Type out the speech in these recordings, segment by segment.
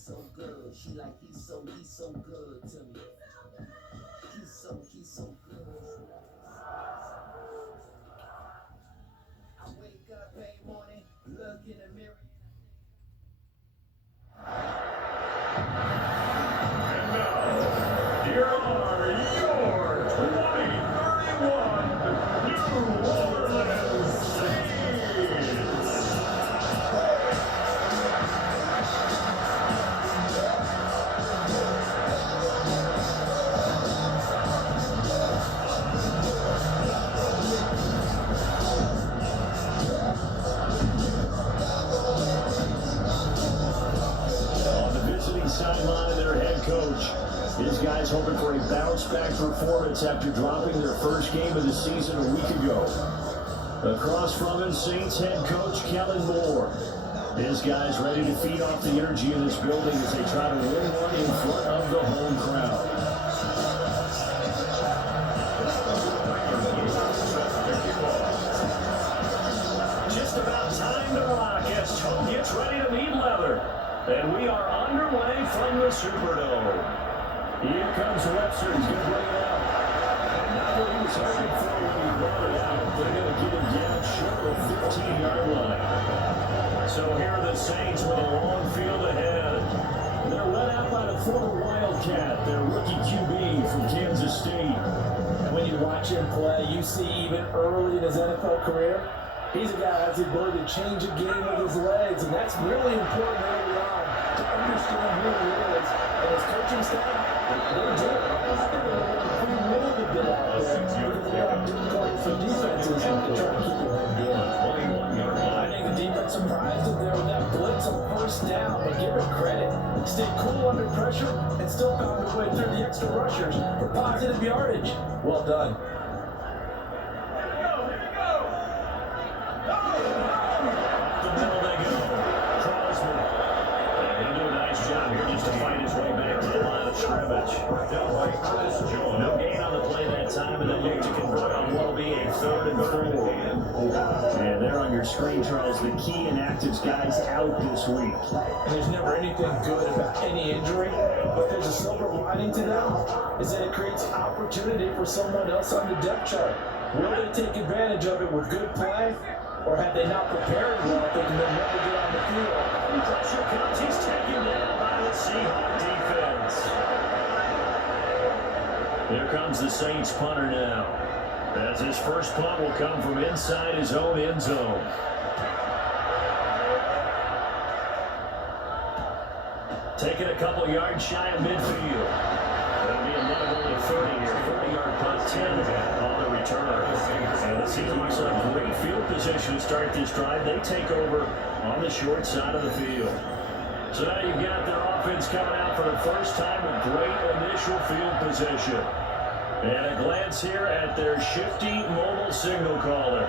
so good. She like he's so good to me. He's so good. I wake up every morning, look in the mirror. And now, here are your 2031 New Orleans Saints. On the visiting sideline, their head coach. His guys hoping for a bounce-back performance after dropping their first game of the season a week ago. Across from him, Saints head coach Kellen Moore. His guys ready to feed off the energy in this building as they try to win one in front of the home crowd. Just about time to rock as Toe gets ready to meet leather. And we are underway from the Superdome. Here comes Webster. He's going to bring it out. And not what he was hoping for when he brought it out. They're going to get him down short of the 15-yard line. So here are the Saints with a long field ahead. They're led out by the former Wildcat, their rookie QB from Kansas State. And when you watch him play, you see even early in his NFL career, he's a guy that has the ability to change a game with his legs, and that's really important early on to understand who he is. And his coaching staff, they do it. I think they're going to pretty limited bit out there because they have difficult for defenses to try to keep their head down. I think the defense surprised him there with that blitz on first down, but give him credit. Stayed cool under pressure and still found a way through the extra rushers for positive yardage. Well done. The middle they go. Crosby. And he'll do a nice job here just to fight his way back to the line of scrimmage. No gain on the play that time, and then look to convert on what will be a 3rd and 4. And there on your screen, Charles, the key inactives guys out this week. And there's never anything good about any injury, but there's a silver lining to them, is that it creates opportunity for someone else on the depth chart. Will they take advantage of it with good play, or have they not prepared well if they can then never get on the field? Pressure comes. He's taken down by the Seahawks defense. Here comes the Saints punter now, as his first punt will come from inside his own end zone. Taking a couple yards shy of midfield. That'll be a net of only 30 here. 40-yard punt, 10 on the return. And the Seahawks are in great field position to start this drive. They take over on the short side of the field. So now you've got their offense coming out for the first time with great initial field position. And a glance here at their shifty mobile signal caller.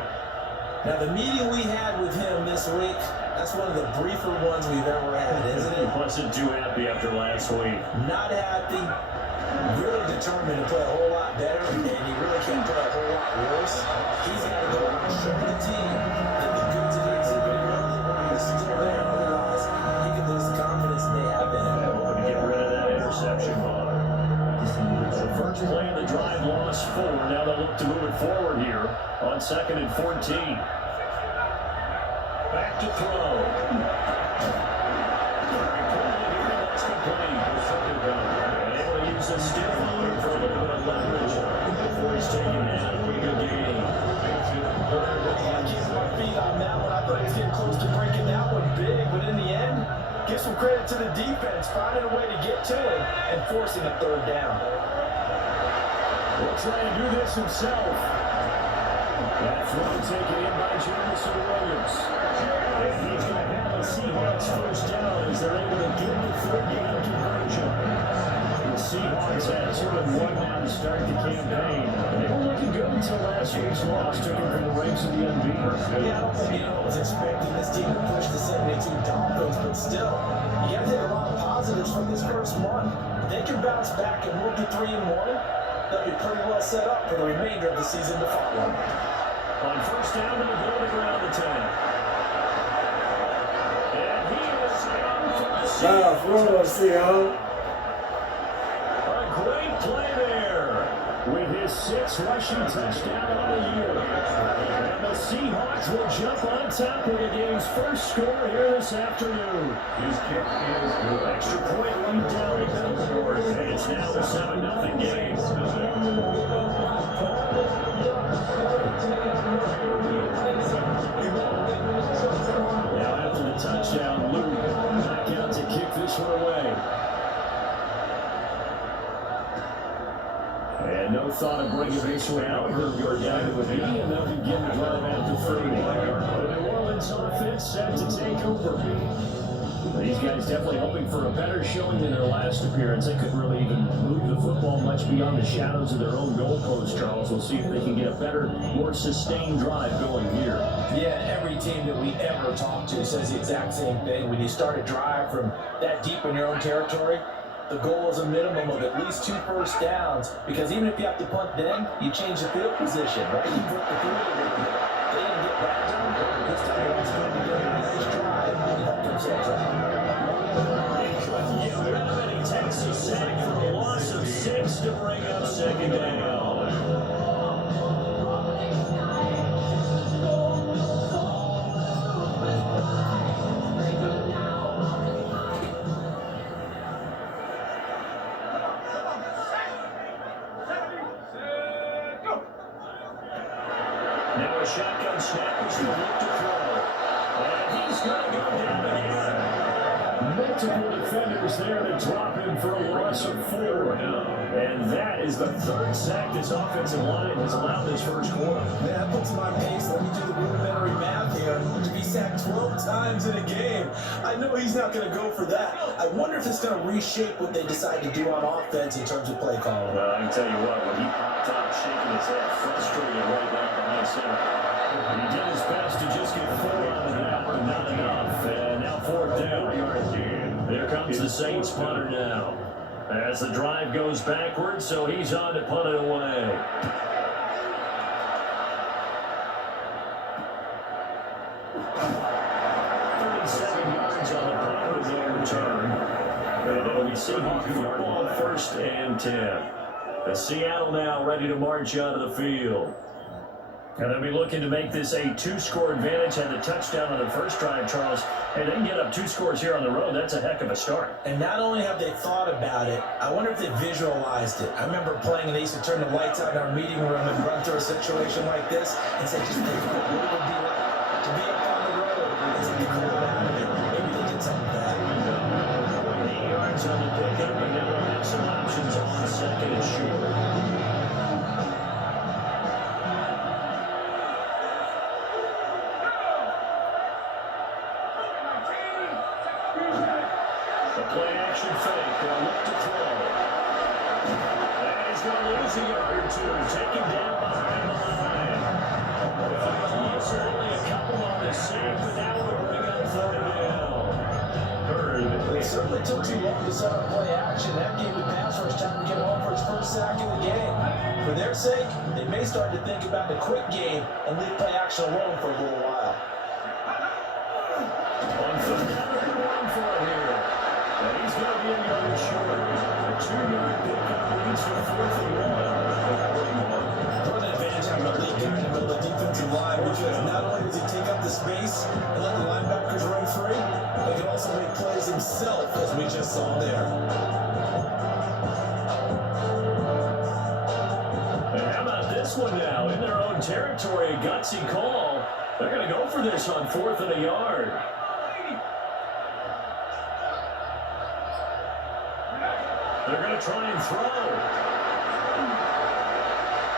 Now, the meeting we had with him this week, that's one of the briefer ones we've ever had, isn't it? He wasn't too happy after last week. Not happy, really determined to play a whole lot better, and he really can't play a whole lot worse. He's got to go out and show the team that the goods that he exhibited early on is still there. Otherwise, he could lose the confidence they have in him. Hoping to get rid of that interception bar. The first play of the drive lost 4. Now they'll look to move it forward here on 2nd and 14. Back to throw. That's complete. And able to use the stiff arm for a little bit of leverage before he's taken down. Pretty good game. I keep my feet on that one. I thought he was getting close to breaking that one big, but in the end, give some credit to the defense, finding a way to get to it and forcing a 3rd down. Will try to do this himself. That throw taken in by Jamison Williams. And he's going to have a Seahawks first down as they're able to get the 3rd down conversion. The Seahawks had 2-1 now to start the campaign. And they were looking good until last week's loss took them from the ranks of the unbeaten. Yeah, I don't think anyone was expecting this team to push the 72 Dolphins, but still, you got to take a lot of positives from this first month. If they can bounce back and move to 3-1, they'll be pretty well set up for the remainder of the season to follow. On first down, they'll go to the ground attack. And he is in for the A great play there with his 6th rushing touchdown on the year. And the Seahawks will jump on top with the game's first score here this afternoon. His kick is good. Extra point lead down to the board. And it's now a 7-0 game. Now after the touchdown, Luke back out to kick this one away. And no thought of bringing this one out. He'll go down to the knee, and they'll begin to drive out to 30. The New Orleans offense set to take over. These guys definitely hoping for a better showing than their last appearance. They couldn't really even move the football much beyond the shadows of their own goalpost, Charles. We'll see if they can get a better, more sustained drive going here. Yeah, every team that we ever talk to says the exact same thing. When you start a drive from that deep in your own territory, the goal is a minimum of at least 2 first downs, because even if you have to punt then, you change the field position, right? You put the field a little bit. They didn't get that done. This time they're also going to get a nice drive and help themselves out. He takes a sack for a loss of 6 to bring up 2nd down. Now a shotgun snap is going to look to throw. And he's going to go down again. Multiple defenders there to drop him for a loss of 4. And that is the 3rd sack this offensive line has allowed this first quarter. Man, that puts him on pace. Let me do the rudimentary math here. To be sacked 12 times in a game. I know he's not going to go for that. I wonder if it's going to reshape what they decide to do on offense in terms of play calling. Well, I can tell you what, when he popped out shaking his head, frustrated right back behind center, he did his best to just get 4 out of that, but not enough. And now 4th down. There comes the Saints punter now. As the drive goes backwards, so he's on to punt it away. Yards on the punt with no return. And it'll be Seahawks football 1st and 10. The Seattle now ready to march out of the field. And they'll be looking to make this a 2-score advantage. Had the touchdown on the first drive, Charles. Hey, they can get up 2 scores here on the road. That's a heck of a start. And not only have they thought about it, I wonder if they visualized it. I remember playing and they used to turn the lights out in our meeting room and run through a situation like this and say, just think about what it would be like to be up on the road and to be called out of it. Maybe they did something like that. 8 yards on the pickup, and now they'll have some options on 2nd and short. Play-action fake, they'll look to throw. And he's going to lose a yard or 2, taken down behind the line. Well, it's only a couple on the sack, but now we'll bring up 3rd down. It certainly took too long to set up play action. That gave the pass rush time to get home for his first sack in the game. For their sake, they may start to think about the quick game and leave play action alone for a little while. On 3rd down, they're going for it here. And he's going to be a yard short. A 2-yard pickup leads to 4th and 1. What an advantage having a lead guy in the middle of the defensive line, because not only does he take up the space and let the linebackers run free, but he can also make plays himself, as we just saw there. And how about this one now? In their own territory, a gutsy call. They're going to go for this on 4th and a yard. They're going to try and throw.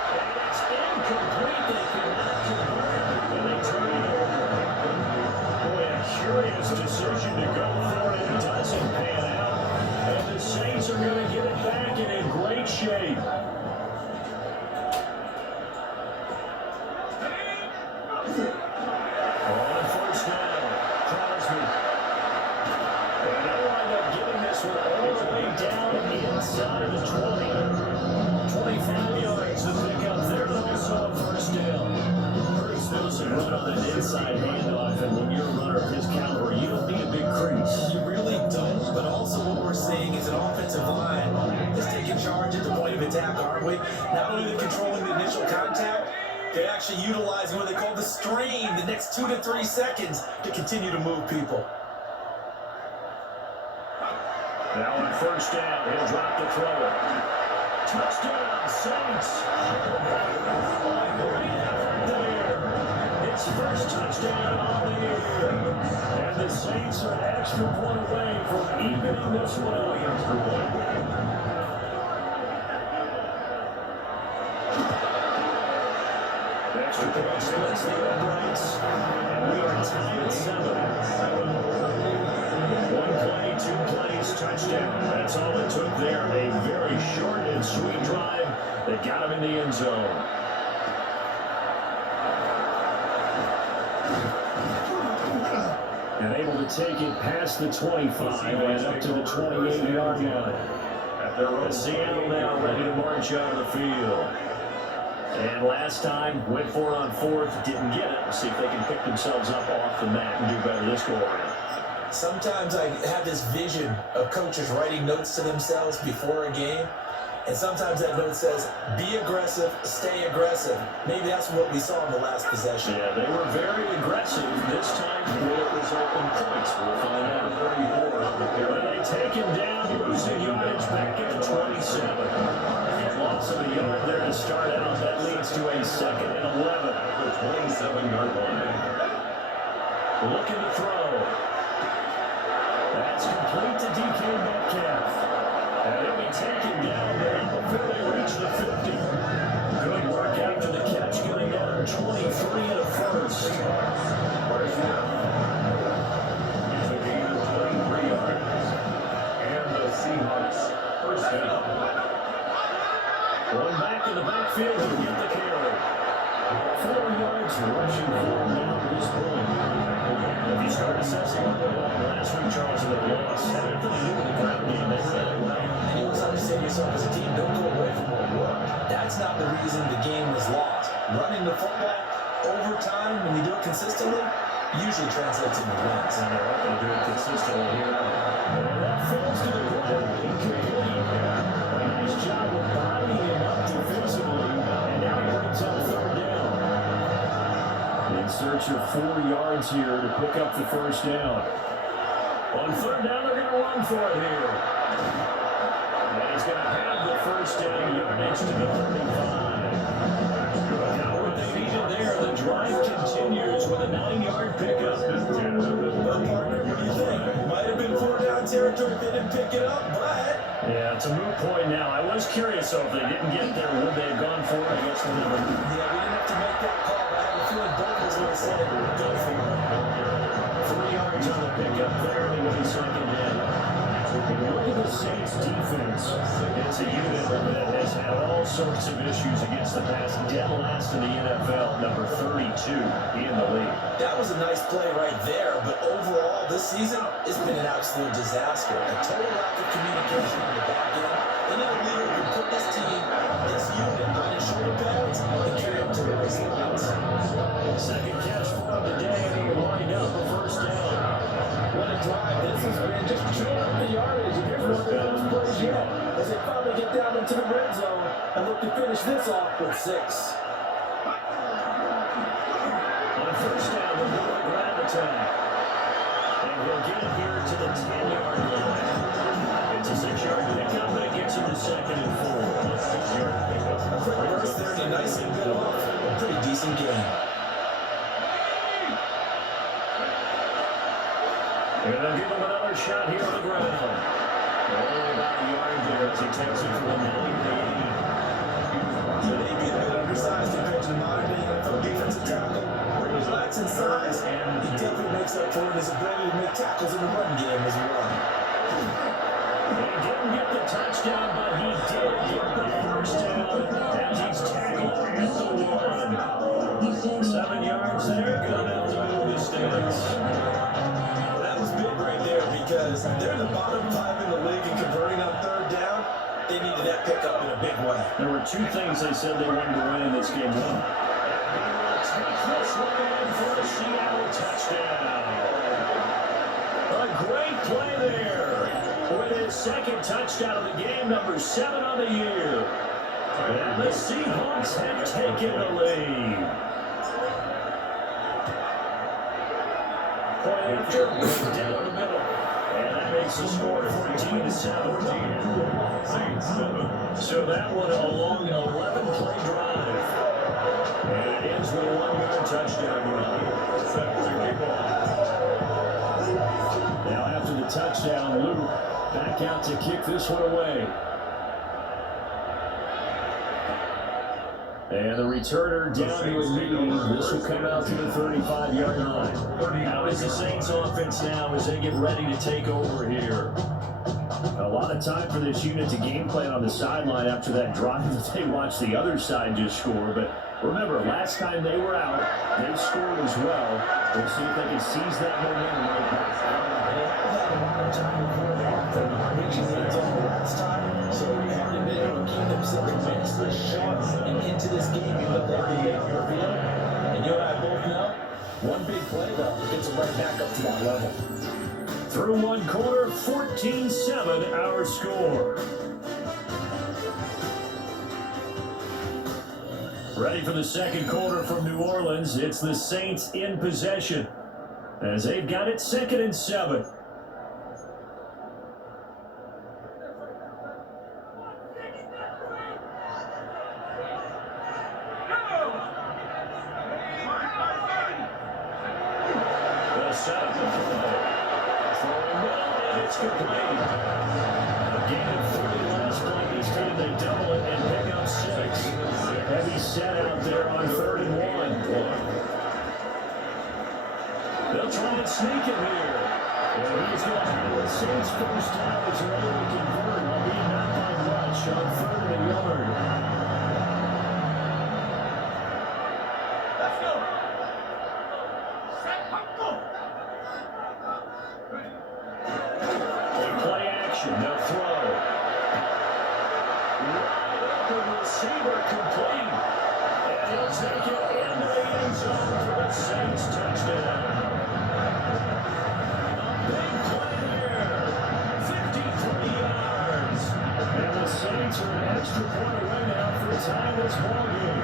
And it's incomplete. They cannot convert. And they turn it over. Boy, a curious decision to go for it. It doesn't pan out. And the Saints are going to get it back and in great shape. On 1st down, Crosby. And they'll wind up getting this one all the way down inside the 20. 25 yards to pick up there, and also a 1st down. Pretty explosive run on an inside handoff, and when you're a runner of his caliber, you don't need a big crease. You really don't, but Not only are they controlling the initial contact, they're actually utilizing what they call the strain, the next 2 to 3 seconds, to continue to move people. Now on first down, he'll drop the throw. Touchdown, Saints. Great effort there. His first touchdown on the year. And the Saints are an extra point away from evening this one out. Extra point splits the uprights. And we are tied at 7. 1 play, 2 plays, touchdown. That's all it took there. A very short and sweet drive that got him in the end zone. And able to take it past the 25 and up to the 28-yard line. Seattle now ready to march out of the field. And last time, went for it on 4th, didn't get it. See if they can pick themselves up off the mat and do better this go-around. Sometimes I have this vision of coaches writing notes to themselves before a game, and sometimes that note says, be aggressive, stay aggressive. Maybe that's what we saw in the last possession. Yeah, they were very aggressive. This time, will it result in points? We'll find out. But they take him down, losing yardage back at the 27. Loss of a yard there to start out. That leads to a 2nd and 11 at the 27-yard line. Looking to throw. That's complete to DK Metcalf. And he'll be taken down there before they reach the 50. Good work after the catch, getting down 23 and a first. First down. He's a gain of 23 yards. And the Seahawks first down. One back in the backfield to get the carry. 4 yards rushing for him now at this point. If you start assessing what went on last week, Charles, in the loss, had nothing to do with the ground game. They really well. And you always understand yourself as a team. Don't go away from what worked. That's not the reason the game was lost. Running the football over time, when you do it consistently, usually translates into wins. And they're hoping to do it consistently here. And that falls to the ground. Incomplete. A nice job of bodying him up defensively. And now he brings up 3rd down. In search of 4 yards here to pick up the first down. On 3rd down, they're going to run for it here. And he's going to have the first down, yardage to the 35. Now what they needed there, the drive continues with a 9-yard pickup. Well, partner, what do you think? Might have been 4 down territory if they didn't pick it up, but... Yeah, it's a moot point now. I was curious, though, if they didn't get there, would they have gone for it? I guess they didn't. Yeah, we didn't have to make that call, but I have a feeling both of us would have said, go for it. 3 yards on the pickup there, and he 2nd down. Look at the Saints defense. It's a unit that has had all sorts of issues against the pass. Dead last in the NFL, number 32 in the league. That was a nice play right there, but overall, this season, it's been an absolute disaster. A total lack of communication in the back end. They need a leader who can put this team, this unit, on his shoulder pads and carry them to the race lines. 2nd catch for him today, and he lined up the first down. What a drive. This has been just chewing up the yardage. And here's one of those plays yet as they finally get down into the red zone and look to finish this off with 6. On first down, the grab attack. And he'll get it here to the 10-yard line. It's a 6-yard pickup, but it gets him to 2nd and 4. 6-yard pickup. First 30, nice and good off. A pretty decent game. And they'll give him another shot here on the ground. Only about a yard there as he takes it from the 9 to 8. So they get a bit undersized compared to the modern day NFL defensive tackle. Where he lacks in size, and he definitely makes up for it in his ability to make tackles in the run game as well. He didn't get the touchdown, but he did get the first down as he's tackled at the 1. 7 yards there, good enough to move the sticks. That was big right there because they're the bottom 5 in the league in converting on 3rd down. They needed that pickup in a big way. There were 2 things they said they wanted to win in this game. One, take this one in for a Seattle touchdown. A great play there with his 2nd touchdown of the game, number 7 on the year. And the Seahawks have taken the lead. Point after, down the middle. And that makes the score 14-7. So that one a long 11-play drive. And it ends with a 1-yard touchdown run. Now after the touchdown, Lou back out to kick this one away. And the returner down to his knee. This will come out to the 35-yard line. How is the Saints offense now as they get ready to take over here? A lot of time for this unit to game plan on the sideline after that drive that they watched the other side just score. But remember, last time they were out, they scored as well. We'll see if they can seize that momentum right back. Last time, so you have to be able to keep themselves immensely sharp and into this game. You look at the field, and you and I both know one big play though gets them right back up to that level. Through one quarter, 14-7 our score. Ready for the second quarter from New Orleans. It's the Saints in possession as they've got it 2nd and 7. They'll set up the throw. Throwing middle, and it's complete. A gain of 3 last play. This time they double it and pick up 6. Heavy set out there on 3rd and 1. They'll try and sneak it here. And he's going to handle the Saints first down as they're able to convert, albeit not by much, on 3rd and a yard. Let's go. Play action, they'll throw. Wide open receiver complete. And he'll take it into the end zone for the Saints touchdown. A big play here. 53 yards. And the Saints are an extra point away now for a tie-this ballgame.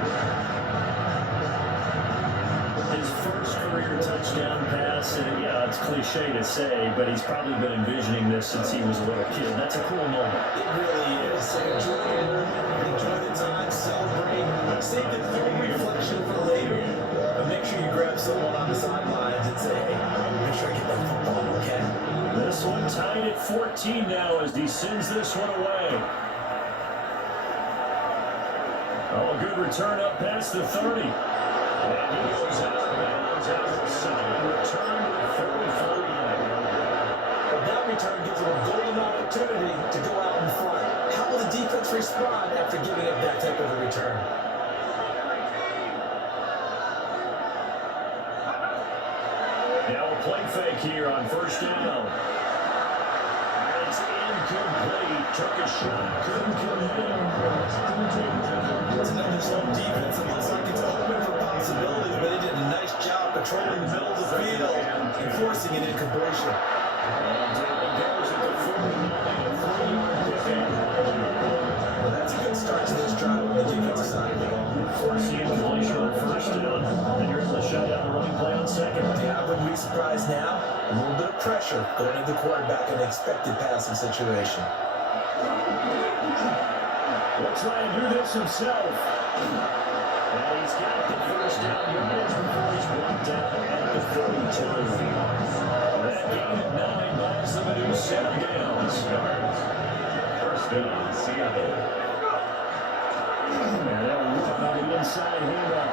His first career touchdown pass, and yeah, it's cliche to say, but he's probably been envisioning this since he was a little kid. That's a cool moment. It really is. So enjoy the moment, enjoy the time, celebrate, save the reflection for later. But make sure you grab someone on the sidelines and say, hey, make sure I get that football, okay? This one tied at 14 now as he sends this one away. Oh, a good return up past the 30. And he goes out of bounds outside. Return to the 33. But that return gives them a golden opportunity to go out in front. How will the defense respond after giving up that type of a return? Now a play fake here on 1st down. And it's incomplete. Took a shot. Couldn't complete. It's another zone defense. It looks like it's open for possibilities, but they did a nice job patrolling the middle of the field and forcing an incompletion. And David goes at the 49, a 3-yard pickup. Well, that's a good start to this drive on the defensive side of the ball. Forcing incompletion on 1st down. And you're able to shut down the running play on 2nd. Yeah, I wouldn't be surprised now. A little bit of pressure going at the quarterback in an expected passing situation. Will try and do this himself. And he's got the 1st down yardage before he's brought down at the 32. That gain of 9 buys them a new 7 downs. 1st down, Seattle. And they'll run on the inside handoff.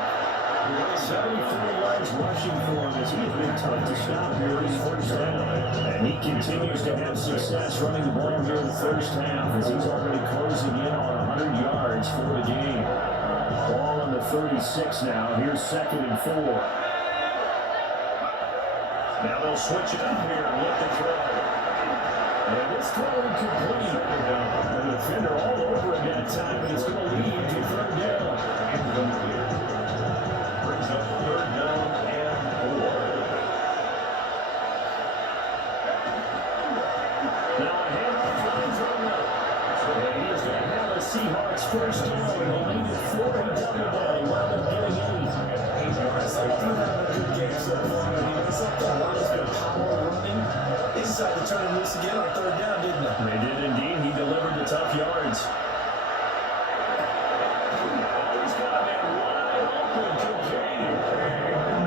73 yards rushing for him as he's been tough to stop here in his 1st down. And he continues to have success running the ball here in the 1st half as he's already closing in on 100 yards for the game. Ball on the 36 now. Here's 2nd and 4. Now they'll switch it up here and look to throw. And this throw incomplete. The defender all over him that time, but it's going to lead to 3rd down. Brings up 3rd down and 4. Now a handoff lines on the. And he's going to have a Seahawks first down. They lead at 4. He doubled that. He wound up getting 8. So he did have a good game so far. I mean, it's up to a lot of good power running. They decided to turn him loose again on third down, didn't they? They did indeed. He delivered the tough yards. He's got a man wide open. Kincaid.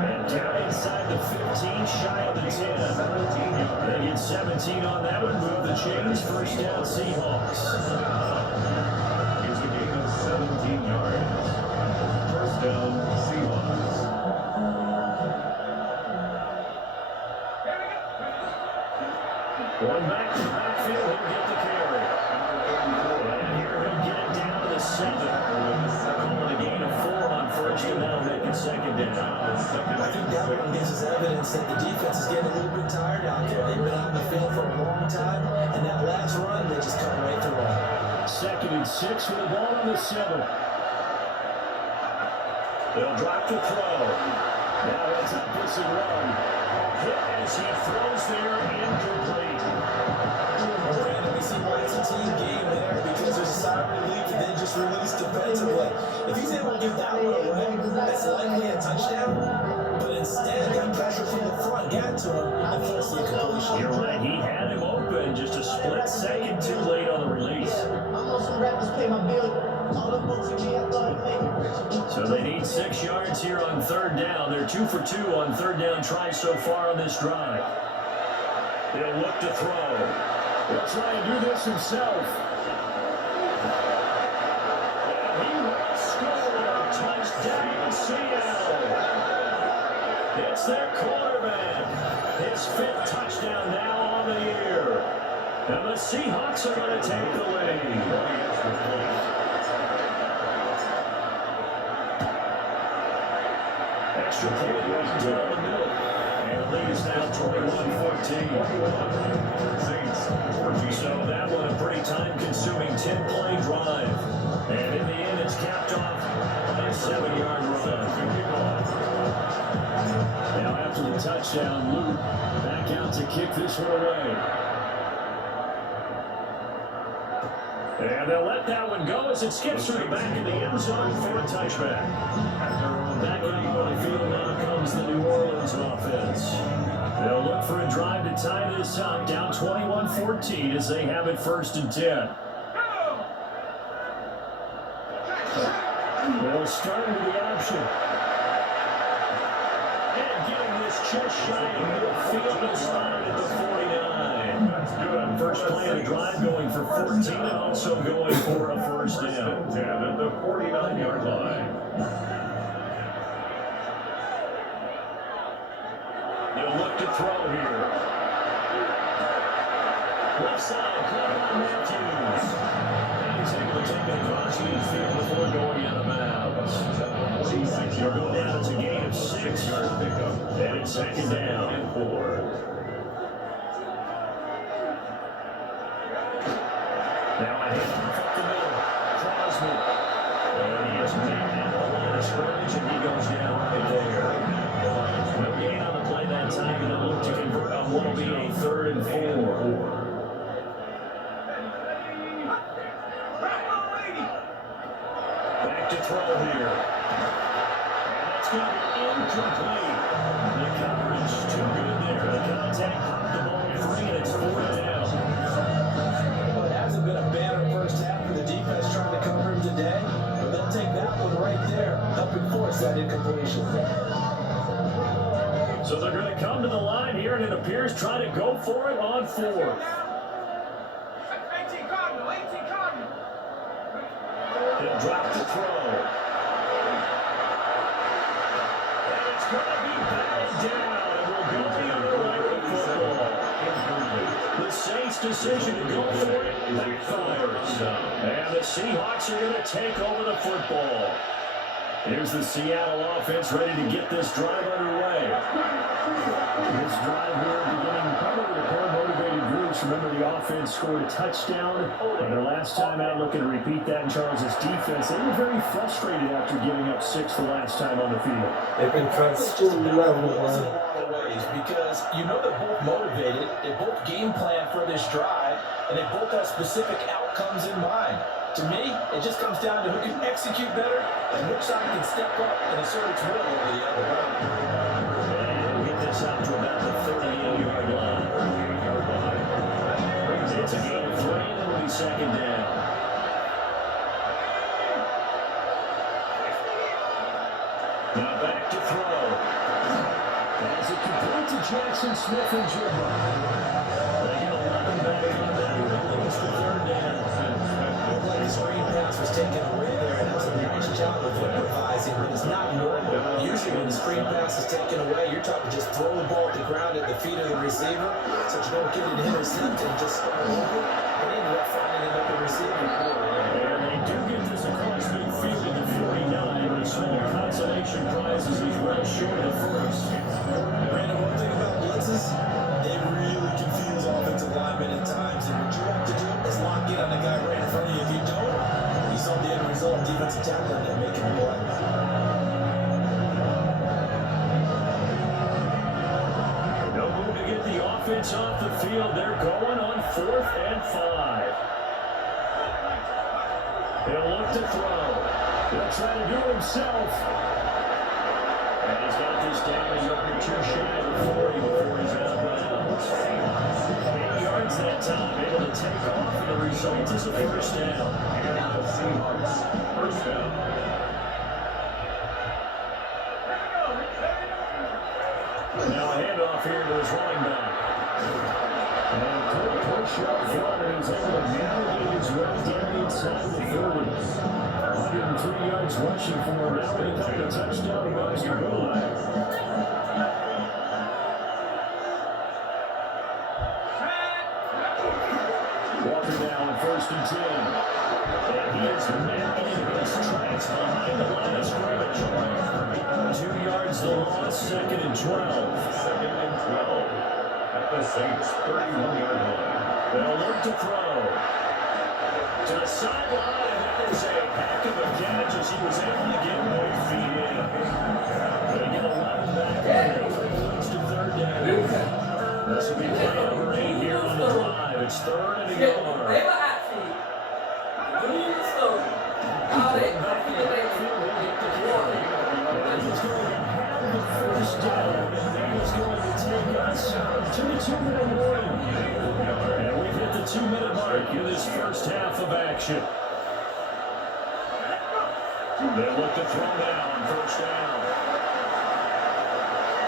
And down inside the 15, shy of the 10. They get 17 on that one. Move the chains. First down, Seahawks. It's a gain of 17 yards. First down, Seahawks. One back to the backfield. He'll get the carry. And here he'll get it down to the 7. Calling a gain of 4 on first and now making second down. I think that one gives us evidence that the defense is getting a little bit tired out there. They've been on the field for a long time, and that last run, they just cut right through it. Second and 6 with the ball on the 7. They'll drop to throw. Now it's a busy run. Hit as he throws there, incomplete. Brandon, we see why it's a team game there, because there's a sigh of relief that they just released defensively. If he's able to give that one away, that's likely a touchdown. But instead, that pressure from the front got to him and forced the incompletion. You're right, he had him open, just a split second too late on the release. I'm on some rappers pay my bill. All the books in me, I thought I'd make it. So they need 6 yards here on third down. They're 2 for 2 on third down tries so far on this drive. They'll look to throw. He'll try and do this himself. And he will score. Touchdown, Seattle. It's their quarterback. His 5th touchdown now on the year. And the Seahawks are going to take the lead. Extra point right down the middle. And the lead is now 21-14. So that one a pretty time-consuming 10-play drive. And in the end, it's capped off by a 7-yard run. Now after the touchdown, Luke back out to kick this one away. And they'll let that one go as it skips through the back of the end zone for a touchback. Back out on the field now comes the New Orleans offense. They'll look for a drive to tie this up, down 21-14 as they have it 1st and 10. They'll start with the option. And getting this just shy of midfield inside at the 49. That's good. First play of the drive going for 14 and also going for a first down. 10 at the 49-yard line. They'll look to throw here. Left side, Cleveland Matthews. And he's able to take it across midfield before going out of bounds. He'll go down as a gain of 6. And it's second down and 4. Now a handoff up the middle. Crosby. And he has made that the line of scrimmage, and he goes down right there. No gain on the play that time, and they'll look to convert on what will be a 3rd and 4. Back to throw here. And that's going to be incomplete. The coverage too good there. The contact popped the ball free, and it's 4th down. Well, it hasn't been a banner first half for the defense trying to cover him today, but they'll take that one right there, helping force that incompletion. So they're going to come to the line here, and it appears try to go for it on 4th. 18 Cardinal, 18 Cardinal. They'll drop to throw. And it's going to be batted down, and will go the other way with the football. The Saints' decision to go for it backfires. And the Seahawks are going to take over the football. Here's the Seattle offense ready to get this drive underway. This drive here beginning probably with a pair of motivated groups. Remember, the offense scored a touchdown and their last time out. Looking to repeat that in Charles' defense. They were very frustrated after giving up 6 the last time on the field. They've been trying to school the level, In a man. lot of ways, because you know they're both motivated, they both game plan for this drive, and they both have specific outcomes in mind. To me, it just comes down to who can execute better and which side can step up and assert its will over the other. And we'll get this out to about the 38-yard line. It's a gain of 3, and it'll be second down. Now back to throw. As it complete to Jackson Smith and Jigba. They get 11 back on that. It's the third down. Looked like the screen pass was taken away there, and that was a nice job of improvising, but it's not normal. Usually when the screen pass is taken away, you're taught to just throw the ball at the ground at the feet of the receiver so you don't get it intercepted and just start over. But he ended up finding it up the receiver. And they do get this across midfield at the 49, but a small consolation prize as he's well short of the first. Brandon, one thing about blitzes, they really confuse offensive linemen at times, and what you have to do is lock in on the guy right in front of you. If you don't, you saw the end result, defensive tackle, and making a play. No move to get the offense off the field. They're going on 4th and 5. He'll look to throw. He'll try to do it himself. And he's got this down a yard or two shy of the 40 before he's out of bounds. 8 yards that time, able to take off, and the result is a first down. And the Seahawks, first down. Now a handoff here to his running back. And quick push up front, and he's able to navigate his way down inside the 30. 103 yards rushing for him. Now with a couple of touchdown runs to go. Walker now on 1st and 10. And he is met in his tracks behind the line of scrimmage. 2 yards the loss, 2nd and 12. 2nd and 12 at the Saints' 31-yard line. They'll look to throw. To the sideline, and that is a heck of a catch as he was able to get both feet in. They get 11 back there. Leads to 3rd down. This will be play number 8 here on the drive. It's 3rd and a yard. They were actually really slow. And he's going to have the first down, and that is going to take us to the 2-minute warning. And we've hit the 2-minute mark in this first half of action. They look to throw now on 1st down.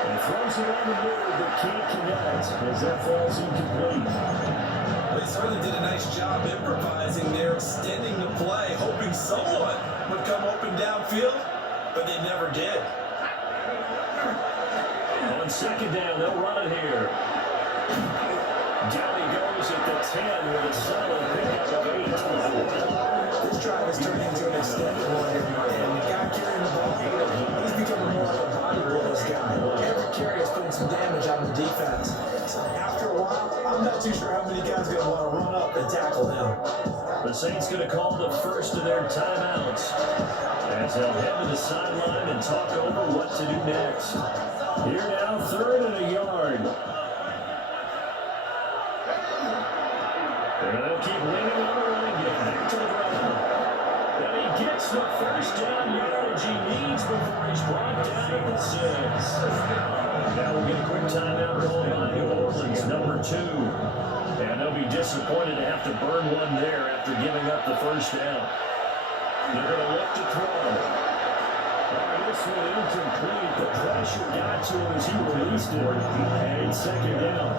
And throws it on the move, but can't connect as that falls incomplete. They certainly did a nice job improvising there, extending the play, hoping someone would come open downfield, but they never did. On 2nd down, they'll run it here. Down he goes at the 10 with a solid pickup of 8. This drive has turned into an extended one, and the guy carrying the ball, he's becoming more of a body blows guy. Every carry is putting some damage on the defense. So after a while, I'm not too sure how many guys are going to want to run up and tackle him. The Saints going to call the first of their timeouts as they'll head to the sideline and talk over what to do next. Here now, 3rd and a yard. And they'll keep leaning on the running game. Back to the ground. And he gets the first down yardage he needs before he's brought down at the 6. Now we'll get a quick timeout called by New Orleans, number 2. And they'll be disappointed to have to burn one there after giving up the first down. They're going to look to throw. This one incomplete. The pressure got to him as he released it. And it's 2nd down.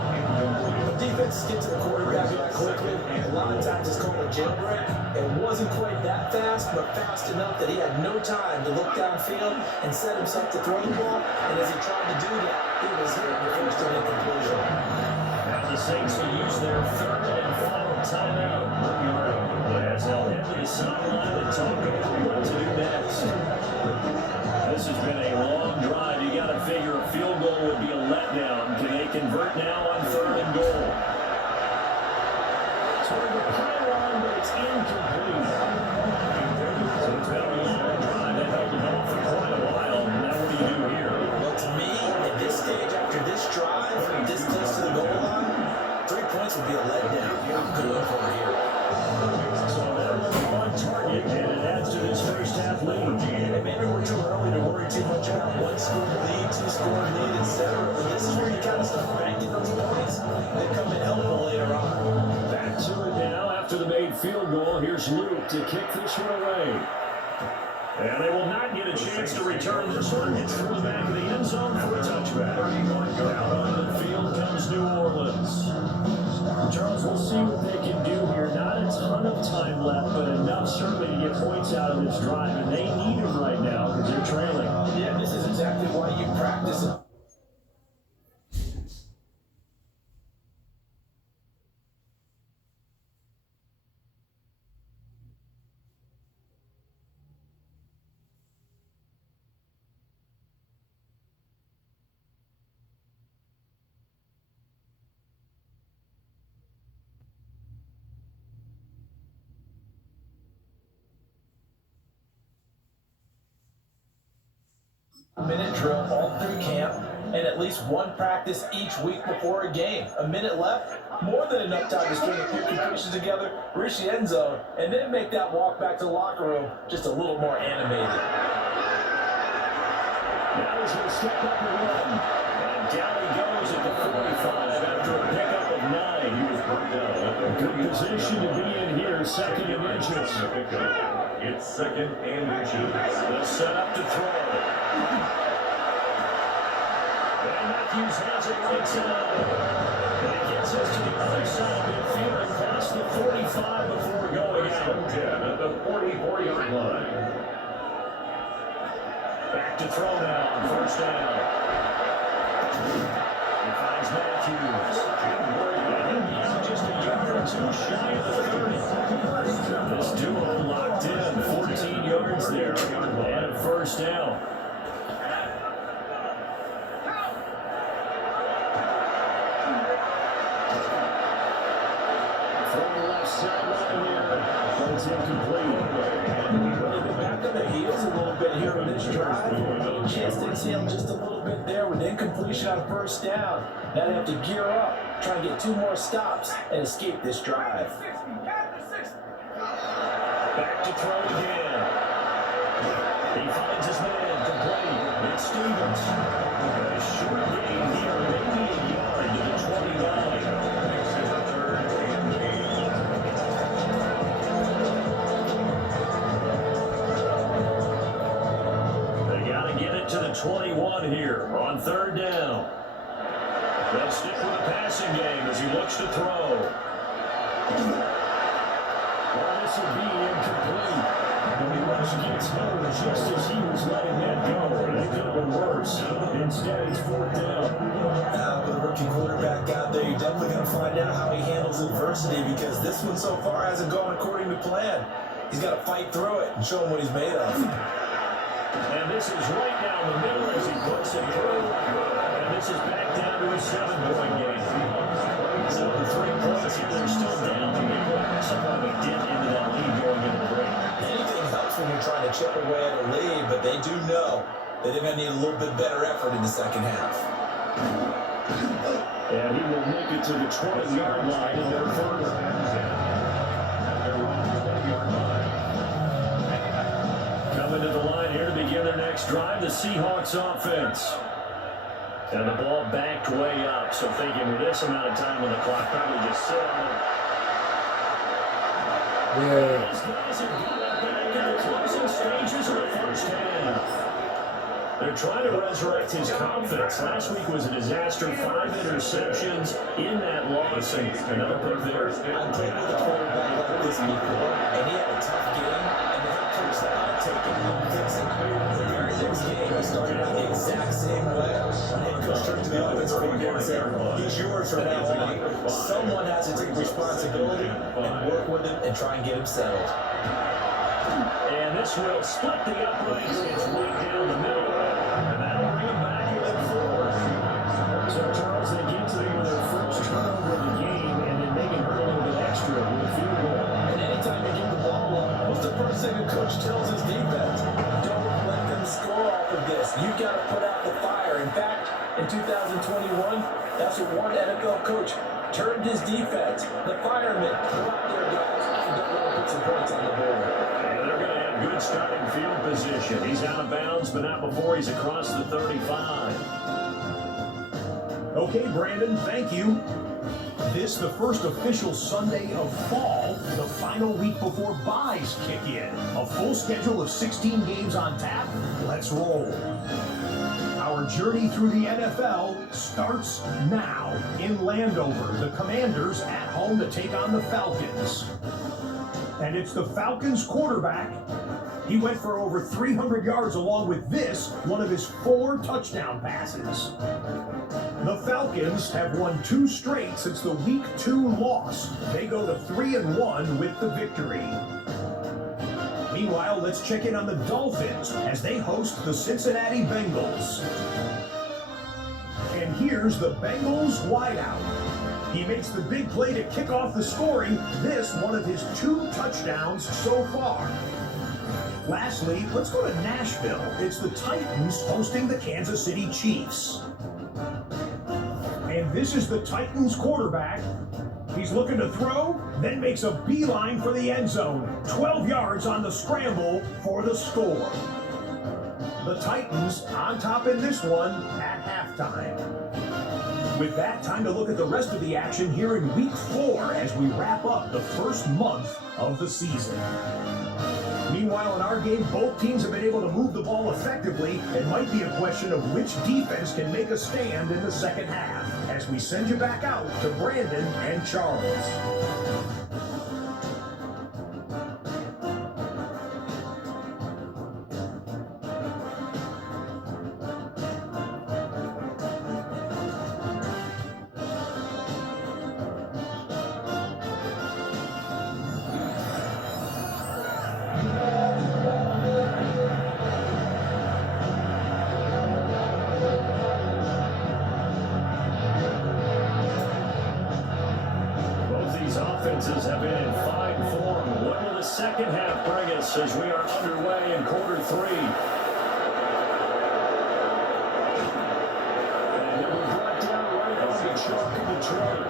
The defense gets to the quarterback that quickly. A lot of times it's called a jailbreak. It wasn't quite that fast, but fast enough that he had no time to look downfield and set himself to throw the ball. And as he tried to do that, he was hit the first and incompletion. Now the Saints will use their 3rd and final timeout. As they'll head to the sideline and talk over what to do next. This has been a long drive. You got to figure a field goal would be a letdown. Can they convert now on 3rd and goal? Toward the pylon, but it's incomplete. So it's been a long drive. They held it off for quite a while. Now what do you do here? Well, to me, at this stage, after this drive, this close to the goal line, 3 points would be be a letdown. I'm good for here. So they're looking on target, and it adds to this first half lead. And maybe we're too early to worry too much about one-score lead, two-score lead, etc. But this is where you kind of start banking those points that come in helpful later on. Back to it now after the made field goal. Here's Luke to kick this one away. And they will not get a chance to return this one. It's through the back of the end zone for a touchback. Out on the field comes New Orleans. Charles, we'll see what they can do here. Not a ton of time left, but enough certainly to get points out of this drive. And they need them right now because they're trailing. Yeah, this is exactly why you practice it. Minute drill all through camp and at least one practice each week before a game. A minute left, more than enough time to string a few completions together, reach the end zone, and then make that walk back to the locker room just a little more animated. Now he's going to step up and run. And down he goes at the 45 after a pickup of 9. He was brought down. Good position to be in here, second and inches. It's second and inches. They'll set up to throw. And Matthews has it right side. And it gets us to the other side of midfield and across the 45 before going out. 10 at the 44-yard line. Back to throw now on first down. He finds Matthews. He's just a yard or two shy of the 30. This duo locked in, 14 yards there, and a first down. From the left sideline here, but it's incomplete. Back on the heels a little bit here in this drive. Chance to exhale just a little bit there with incompletion on first down. Now they have to gear up, try and get 2 more stops and escape this drive. Back to throw again. He finds his man complete. It's Stevens. A short gain here, maybe a yard to the 29. Makes it a third and 8. They got to get it to the 21 here on third down. They'll stick with the passing game as he looks to throw. Well, this will be incomplete. But he gets home just as he was letting that go. It could have been worse. Instead, it's fourth down. Now with a rookie quarterback out there, you're definitely going to find out how he handles adversity because this one so far hasn't gone according to plan. He's got to fight through it and show him what he's made of. And this is right down the middle as he puts it through. And this is back down to a 7-point game. So the 3 points here, they're still down. Somehow they did into that lead going into the break. Anything helps when you're trying to chip away at a lead, but they do know that they're going to need a little bit better effort in the second half. And he will make it to the 20-yard line and they're further. Coming to the line here to begin their next drive, the Seahawks offense. And the ball backed way up, so thinking with this amount of time on the clock, probably just sit on it. Yeah. These guys are back in the closing stages of the first half. They're trying to resurrect his confidence. Last week was a disaster, 5 interceptions in that loss, and another pick there. I played with a quarterback like this before, and he had a tough game, and the head coach said, I'll take it, I'll fix it. The very next game, he started out the exact same way. The head coach turned to the offense coordinator and said, he's yours from now on. Someone has to take responsibility and work with him and try and get him settled. And this will split the uprights. It's way down the middle. And that'll bring them back in 4. So, Charles, they get to their first turnover of the game and then they can hurt a little bit extra with a field goal. And anytime they give the ball up, what's the first thing the coach tells his defense? Don't let them score off of this. You've got to put out the fire. In fact, in 2021, that's what one NFL coach turned his defense. The firemen go out there, guys, and don't want to put some points on the board. And they're going to have good starting field position. He's out of bounds, but not before he's across the 35. Okay, Brandon, thank you. This, the first official Sunday of fall, the final week before byes kick in. A full schedule of 16 games on tap. Let's roll. Our journey through the NFL starts now. In Landover, the Commanders at home to take on the Falcons. And it's the Falcons quarterback. He went for over 300 yards along with this, one of his 4 touchdown passes. The Falcons have won 2 straight since the Week 2 loss. They go to 3-1 with the victory. Meanwhile, let's check in on the Dolphins as they host the Cincinnati Bengals. And here's the Bengals wideout. He makes the big play to kick off the scoring. This, one of his 2 touchdowns so far. Lastly, let's go to Nashville. It's the Titans hosting the Kansas City Chiefs. And this is the Titans quarterback. He's looking to throw, then makes a beeline for the end zone. 12 yards on the scramble for the score. The Titans on top in this one at halftime. With that, time to look at the rest of the action here in Week 4 as we wrap up the first month of the season. Meanwhile, in our game, both teams have been able to move the ball effectively. It might be a question of which defense can make a stand in the second half. As we send you back out to Brandon and Charles. Offenses have been in fine form. What will the second half bring us as we are underway in quarter 3? And it was right down right on the chalk of the trade.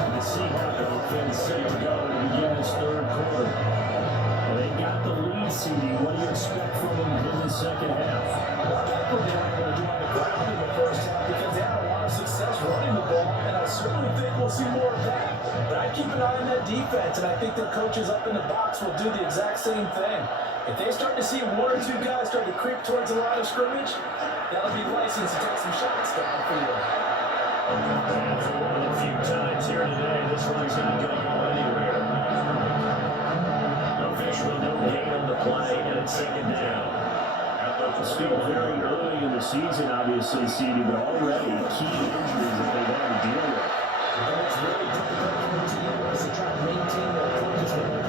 And the Seahawks can set to go to begin this third quarter. And they got the lead, CD. What do you expect from them in the second half? Well, I think we're going to do on the ground in the first half because they had a lot of success running the ball, and I certainly think we'll see more of that. But I keep an eye on that defense, and I think the coaches up in the box will do the exact same thing. If they start to see 1 or 2 guys start to creep towards the line of scrimmage, that'll be license to take some shots downfield. And for one of the few times here today, this one's not going to go anywhere. Officially no gain on the play, and it's second down. Still very early in the season, obviously, CD, but already key injuries that they've had to deal with. And it's really difficult for the team to try to maintain their focus when they're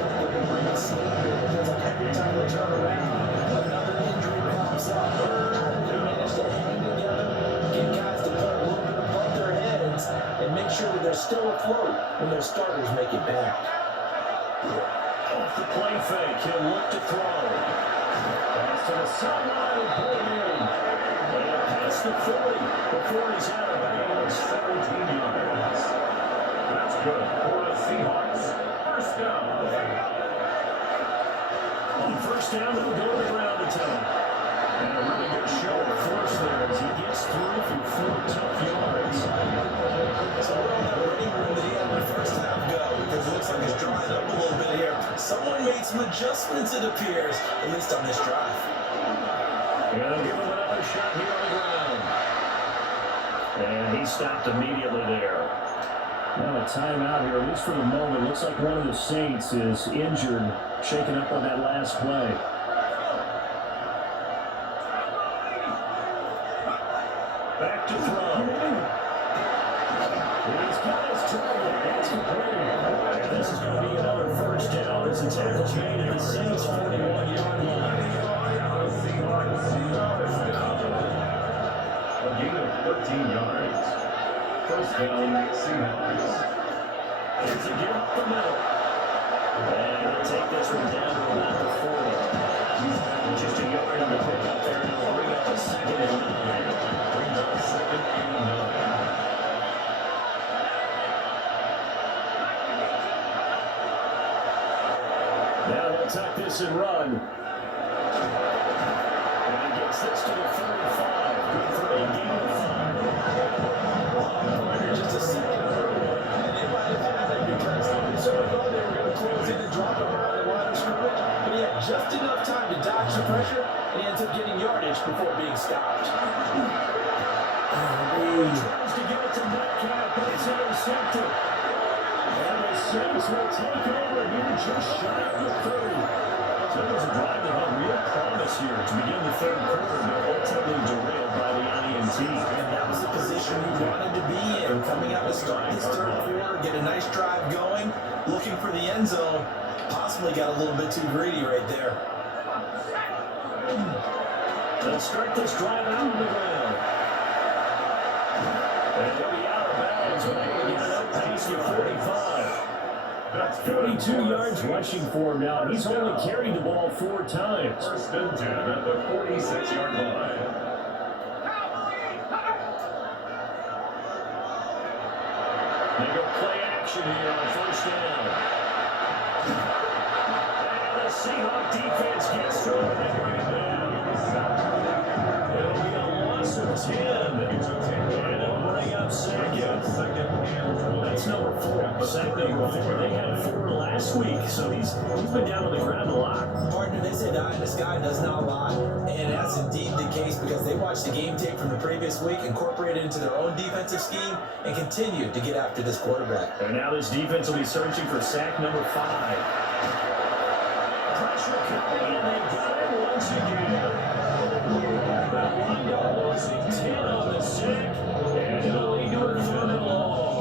bring a sleep here because every time they turn around, another injury pops up. How do they manage to hang together, get guys to put a little bit above their heads, and make sure that they're still afloat when their starters make it back? Off the play fake, he'll look to throw. Pass to the sideline and pull it in. And past the 40 before he's out of bounds. 17 yards. That's good for the Seahawks. First down. On first down, they'll go to the ground attack. And a really good show of force there as he gets through for 4 tough yards. So we're on that running room that he had in the first half go because it looks like it's drying up a little bit here. Someone made some adjustments, it appears, at least on this drive. And they'll give him another shot here on the ground. And he stopped immediately there. Now a timeout here, at least for the moment. Looks like one of the Saints is injured, shaken up on that last play. Back to throw. He's got his target. That's complete. And this is going to be another first down. As the tackle's made at the Saints' 41-yard line. A gain of 13 yards. First down, Seahawks. It's a get up the middle. And they'll take this one down to about the 40. Just a yard on the pickup there. And they'll bring up a second and 9. Brings up second and 9. Now they'll tuck this and run. And he gets this to the 35. Good for a gain of 5. Just a second early, and they might have had it because someone thought they were going to close in and drop him around the line of scrimmage, but he had just enough time to dodge the pressure, and he ends up getting yardage before being stopped. Tries to get it to Metcalf, but it's intercepted. And the Saints will take over here just shy of the 30. So it was a drive that had real promise here to begin the third quarter, but ultimately derailed by the INT. And that was the position we wanted to be in, coming out to start this third quarter, get a nice drive going, looking for the end zone. Possibly got a little bit too greedy right there. Let's start this drive out on the ground. And they'll be out of bounds, but they will get it up past the 45. 42 yards rushing for him now. He's only carried the ball 4 times. First and 10 at the 46-yard line. They go play action here on first down. And the Seahawks defense gets to it and bring it down. It'll be a loss of 10. And it'll bring up second. That's number 4. Sack number 4. They had 4 last week, so he's been down on the ground a lot. Partner, they say the eye in the sky does not lie, and that's indeed the case because they watched the game tape from the previous week, incorporated it into their own defensive scheme, and continued to get after this quarterback. And now this defense will be searching for sack number 5. Pressure coming, and they got it once again. That wind up losing 10 on the sack, and it'll lead to a 3rd and long.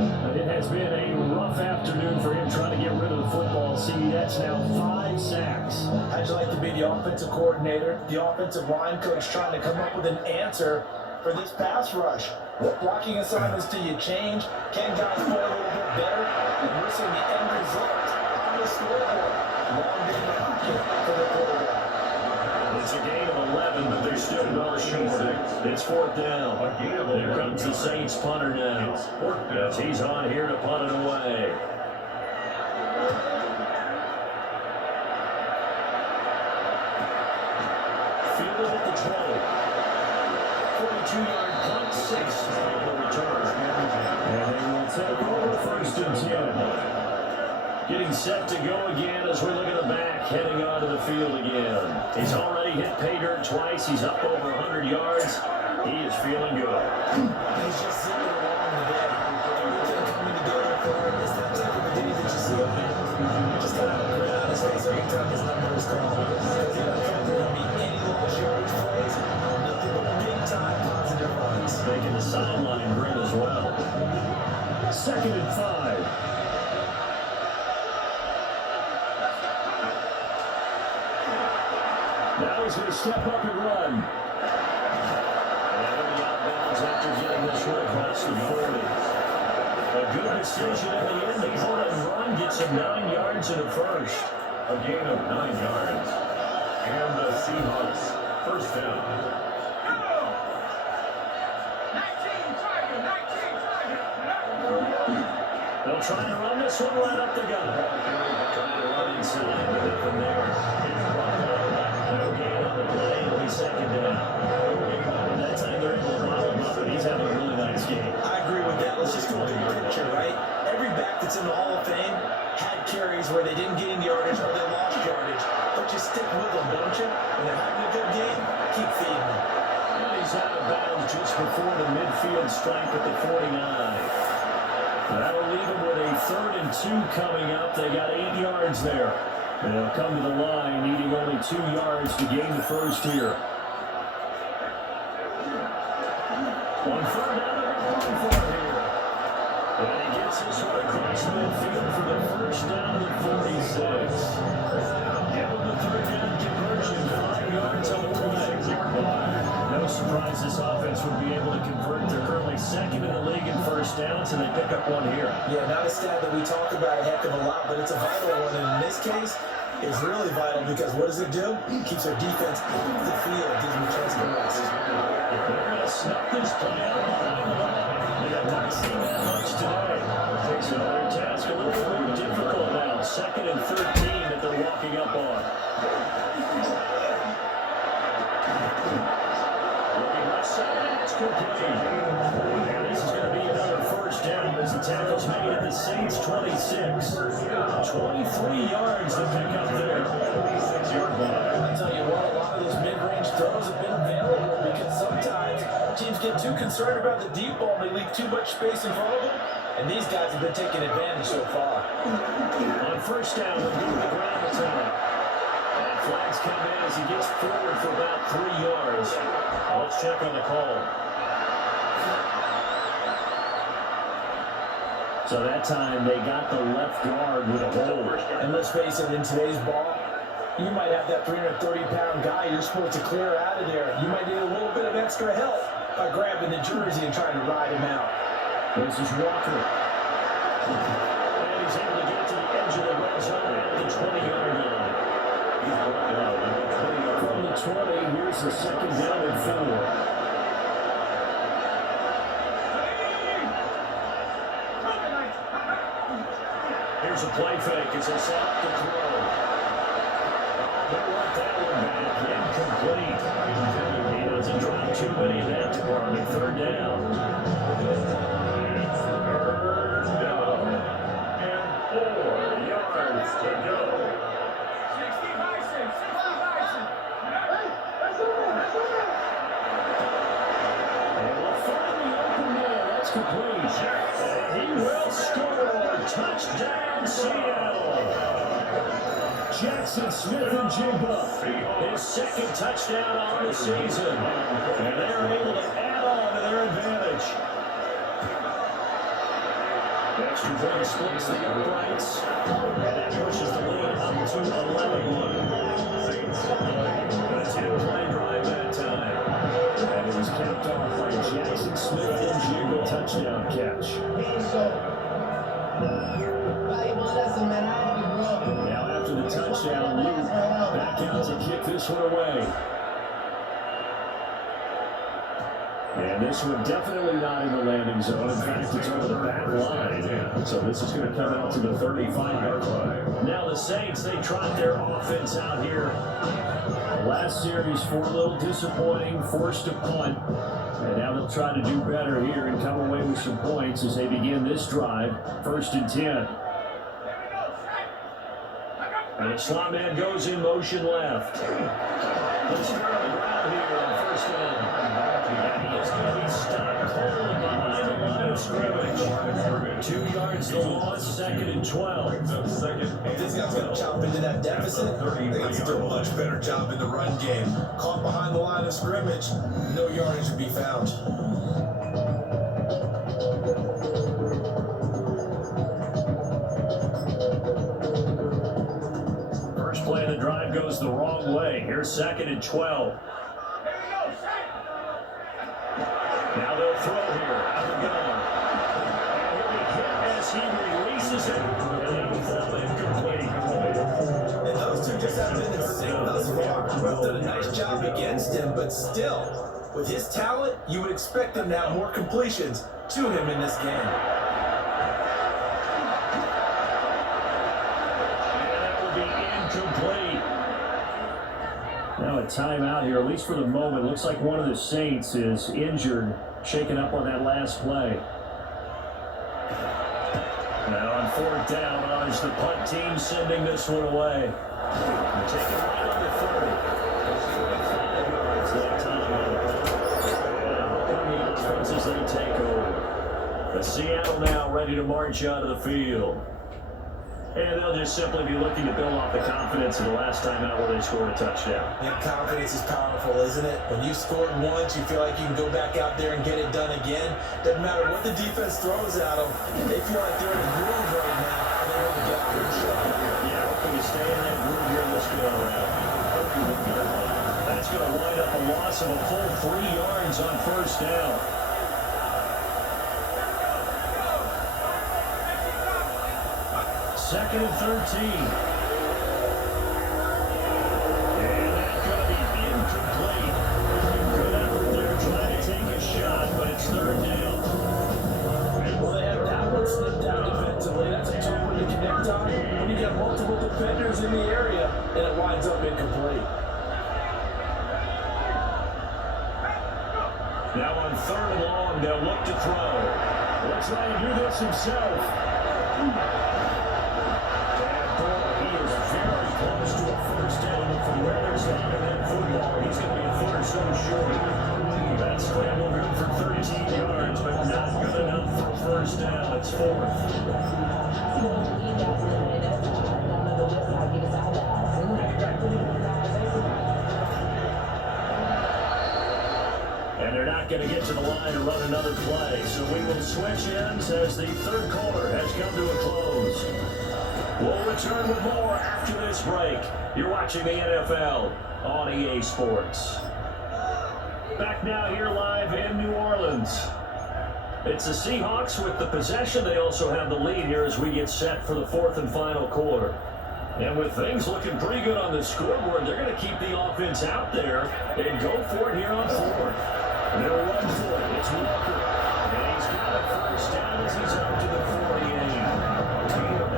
And it has been a rough afternoon for him trying to get rid of the football. See, that's now 5 sacks. How'd you like to be the offensive coordinator, the offensive line coach trying to come up with an answer for this pass rush? What blocking assignments do you change? Can guys play a little bit better? And we're seeing the end result on the scoreboard. Long game pocket for the quarterback. It's a gain of 11, but they're still well short. It's 4th down. Here comes the Saints punter now. He's on here to punt it away. Fielded at the 20. 42-yard punt, 6 on the return. And they will take over 1st and 10. Getting set to go again as we look at the back, heading onto the field again. He's already hit pay dirt twice. He's up over 100 yards. He is feeling good. He's just zipping along today. Everything coming together for him. It's that type of day that you see him. Just kind of have a grin on his face every time his number is called. Because he doesn't think there'll be any lost yardage plays. Nothing but big-time positive runs. Making the sideline grin as well. 2nd and 5. Now he's going to step up and run. And he'll be out of bounds after getting this one across the 40. A good decision in the end. The pull and run gets him 9 yards and a first. A gain of 9 yards. And the Seahawks first down. They'll try and run this one right up the gut. Trying to run inside, but nothing there. No gain on the play. It'll be 2nd down. And that time they're able to bottle him up, but he's having a really nice game. I agree with that. Let's just go through the picture, right? Every back that's in the Hall of Fame had carries where they didn't get any yardage or they lost yardage. But you stick with them, don't you? When they're having a good game, keep feeding them. And he's out of bounds just before the midfield stripe at the 49. That'll leave him with a 3rd and 2 coming up. They got 8 yards there. And they'll come to the line needing only 2 yards to gain the first here. On 3rd down, they're going for it here. And he gets this one across midfield for the first down at the 46. Give him the 3rd down conversion, 5 yards on the play. No surprise this offense would be able to convert. They're currently 2nd in the league in first downs, and they pick up one here. Yeah, not a stat that we talk about a heck of a lot, but it's a vital one. And in this case, it's really vital because what does it do? It keeps our defense off the field, gives them a chance to rest. They're going to snuff this play out behind the line. They have not seen that much today. Takes another task a little bit more difficult now. 2nd and 13 that they're walking up on. Looking left side, it's complete. And this is going to be another first down as the tackle's made at the Saints 26. 23 yards to pick up there. 6-yard line. I'll tell you what, a lot of those mid-range throws have been available because sometimes teams get too concerned about the deep ball and they leave too much space in front of them. And these guys have been taking advantage so far. On first down, they'll go to the ground attack. And flags come in as he gets forward for about 3 yards. Let's check on the call. So that time they got the left guard with a hold. And let's face it, in today's ball, you might have that 330-pound guy you're supposed to clear out of there. You might need a little bit of extra help by grabbing the jersey and trying to ride him out. This is Walker. And he's able to get to the edge of the red zone at the 20-yard line. He's brought out from the 20. Here's the second down and 4. Here's a play fake as they set up to throw. They want that one back. Incomplete. He doesn't drop too many in that department. Third down. Complete. He will score. Touchdown, Seattle. Jackson Smith-Njigba, his second touchdown on the season. And they're able to add on to their advantage. Extra point splits the uprights. And that pushes the lead up to 11-1. A 10-play drive that time. And it was capped off by Jackson Smith-Njigba touchdown catch. Now after the touchdown, Luke back out to kick this one away. And this one definitely not in the landing zone. In fact, it's over the back line. So this is going to come out to the 35-yard line. Now the Saints, they trot their offense out here. Last series, 4 a little disappointing, forced to punt. And now they'll try to do better here and come away with some points as they begin this drive. 1st and 10. And the slot man goes in motion left. Let's start on the ground here on 1st down. And he is going to be stopped cold behind the line of scrimmage. 2 yards the loss, 2nd and 12. If this guy's going to chop into that deficit, they got to do a much better job in the run game. Caught behind the line of scrimmage, no yardage to be found. First play of the drive goes the wrong way. Here's 2nd and 12. Now they'll throw here. Out the gun. And he'll be hit as he releases it. And he'll fall incomplete. And those two just haven't been in sync thus far. Both did a nice job against him, but still, with his talent, you would expect him to have more completions to him in this game. Complete. Now a timeout here, at least for the moment. Looks like one of the Saints is injured, shaken up on that last play. Now on 4th down, is the punt team sending this one away. They're taking right on the 30. 45 yards that time. And the offense as they take over. The Seattle now ready to march out of the field. And they'll just simply be looking to build off the confidence of the last time out where they scored a touchdown. And confidence is powerful, isn't it? When you scored once, you feel like you can go back out there and get it done again. Doesn't matter what the defense throws at them. They feel like they're in a groove right now. They're going to get out their shot. Yeah, hopefully we stay in that groove here this go-around. That's going to wind up a loss of a full 3 yards on 1st down. Second and 13. And that's going to be incomplete. Good effort there trying to take a shot, but it's 3rd down. Well, they have that one slipped down defensively. That's a tough one to connect on. When you get multiple and it winds up incomplete. Now on 3rd and long, they'll look to throw. He'll try to do this himself. He is very close to a first down, but from where they're standing in football, he's going to be a foot or so short. That scramble good for 13 yards, but not good enough for a first down. It's 4th. And they're not going to get to the line to run another play, so we will switch ends as the 3rd quarter has come to a close. We'll return with more after this break. You're watching the NFL on EA Sports. Back now here live in New Orleans. It's the Seahawks with the possession. They also have the lead here as we get set for the 4th and final quarter. And with things looking pretty good on the scoreboard, they're going to keep the offense out there and go for it here on 4th. They'll run for it. It's Walker. And he's got a first down as he's up to the 48.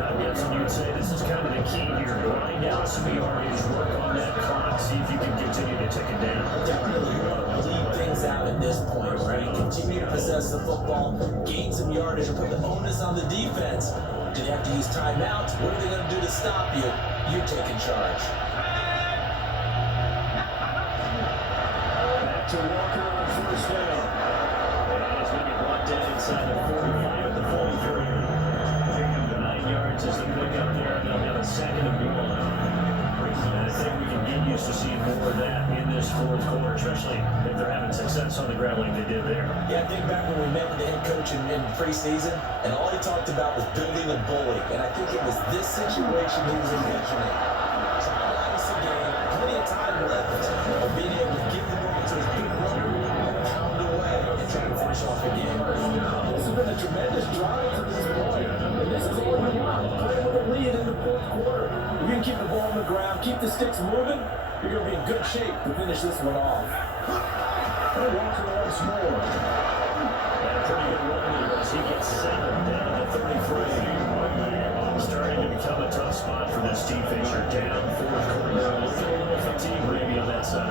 I'm guessing you'd say this is kind of the key here. Grind out some yardage, work on that clock, see if you can continue to tick it down. Definitely, you want to bleed things out at this point, right? Continue to possess the football, gain some yardage, and put the onus on the defense. Do they have to use timeouts? What are they going to do to stop you? You're taking charge. Back to Walker on first down. And he's going to get brought down inside the 45 at the 43. 9 yards as they pick up there, and they'll have a second and goal. And I think we can get used to seeing more of that in this 4th quarter, especially if they're having success on the ground like they did there. Yeah, I think back when we met with the head coach in preseason, and all he talked about was building a bully. And I think it was this situation he was envisioning. Trying to ice the game, plenty of time left of being able to give the ball to his big runner, pound away, and try to finish off the game. This has been a tremendous drive to this point. And this is all you want. Playing with a lead in the 4th quarter. If you can keep the ball on the ground, keep the sticks moving, you're going to be in good shape to finish this one off. And Walker once more. And a pretty good run here as he gets 7 down at the 33. Starting to become a tough spot for this team. Fisher down 4th quarter. Looking a little fatigue maybe on that side.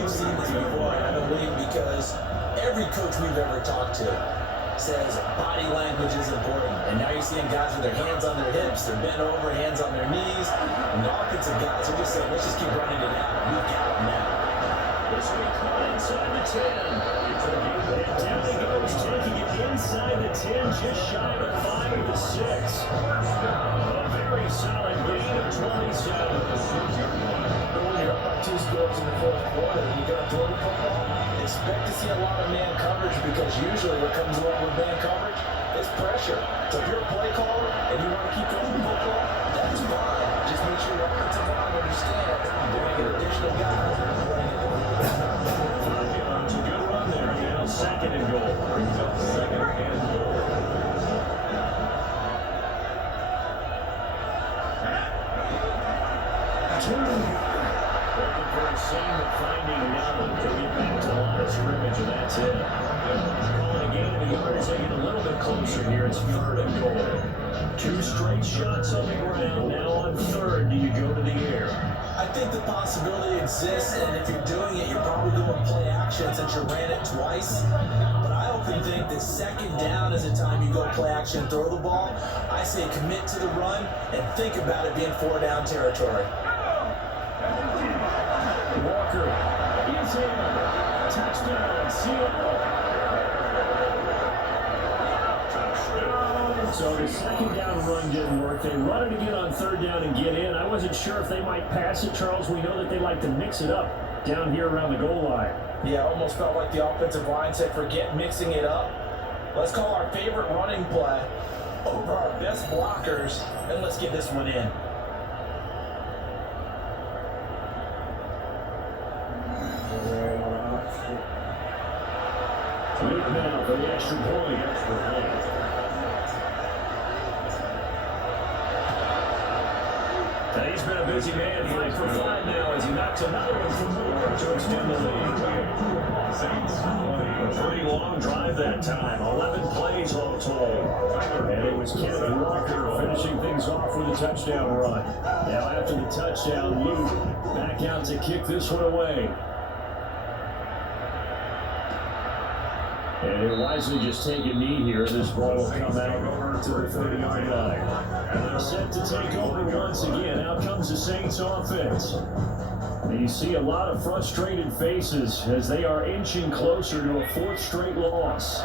We've seen this before, I believe, because every coach we've ever talked to says body language is important. And now you're seeing guys with their hands on their hips, they're bent over, hands on their knees. And the offensive guys are just saying, let's just keep running it out. We got them now. This week caught inside the 10. And down he goes, taking it inside the 10, just shy of 5 to 6. A very solid gain of 27. When you're up by 2 scores in the 4th quarter, you're going to throw the football. Expect to see a lot of man coverage because usually what comes along with man coverage is pressure. So if you're a play caller and you want to keep throwing the football, that's fine. Just make sure your offensive line understands they're going to get additional guys. 5 yards, a good run there. Now 2nd and goal. Brings up 2nd and goal. Looking for a seam, but finding none. They'll get back to the line of scrimmage, and that's it. Calling a gain of a yard as they get a little bit closer here. It's 3rd and goal. 2 straight shots on the ground. Now on 3rd, do you go to the air? I think the possibility exists, and if you're doing it, you're probably going to play action since you ran it twice. But I often think that 2nd down is the time you go play action and throw the ball. I say commit to the run and think about it being 4-down territory. Walker is in. Touchdown, Seattle. So the 2nd down run didn't work. They run it again on 3rd down and get in. I wasn't sure if they might pass it, Charles. We know that they like to mix it up down here around the goal line. Yeah, almost felt like the offensive line said, forget mixing it up. Let's call our favorite running play over our best blockers, and let's get this one in. Luke now for the extra point. He's been a busy man, 5 for 5 now as he knocks another one from more to extend the lead. A pretty long drive that time, 11 plays all told. And it was Kenneth Walker finishing things things off with a touchdown run. Now after the touchdown, Luke back out to kick this one away. And he'll wisely just take a knee here. This ball will come out over to the 30-yard line. And they're set to take over once again. Out comes the Saints offense. And you see a lot of frustrated faces as they are inching closer to a fourth straight loss.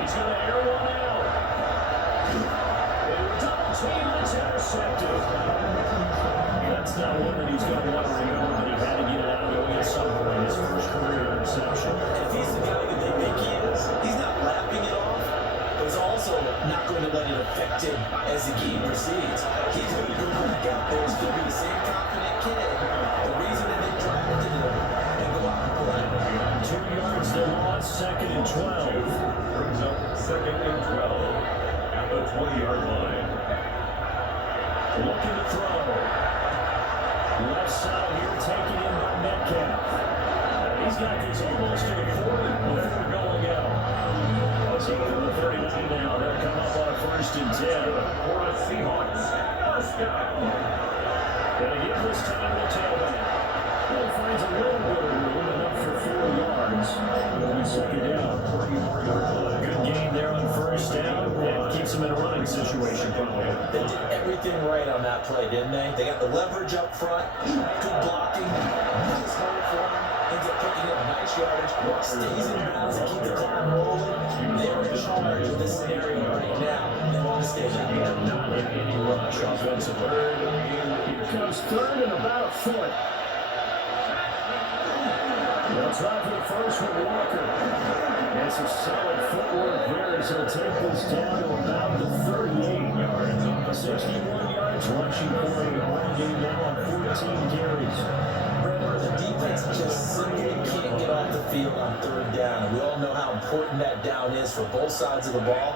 He's going to air one out. They were double team and it's intercepted. That's not one that he's going to want to remember, but he had to get it out of the way at some point in his first career interception. If he's the guy that they think he is, he's not lapping it off, but he's also not going to let it affect him as the game proceeds. He's going to go back out there, still be the same confident kid, the reason that they drafted him, and go out and play. 2 yards, they lost, 2nd and 12. Brings up 2nd and 12 at the 20-yard line. Looking to throw. Left side here, taken in by Metcalf. He's got this almost to the 40 before going out. So from the 39 now, they'll come up on a 1st and 10. For the Seahawks, first down. Gonna give this time to tailback. Well, finds a little bit of room, enough for 4 yards. It'll be 2nd down. 34-yard line. Good gain there on 1st down, and keeps them in a running situation probably. They did everything right on that play, didn't they? They got the leverage up front, good blocking, nice hold for him, ends up picking up nice yardage, stays in bounds to keep the clock rolling. They're in charge of this scenario right now. They want to stay that way. Not in any rush offensively. Here comes 3rd and about a foot. They'll try for the first with Walker. That's a solid footwork there as he'll take this down to about the 38 yards. 61 yards rushing for a run game now on 14 carries. Brandon, the defense just simply can't get off the field on 3rd down. We all know how important that down is for both sides of the ball.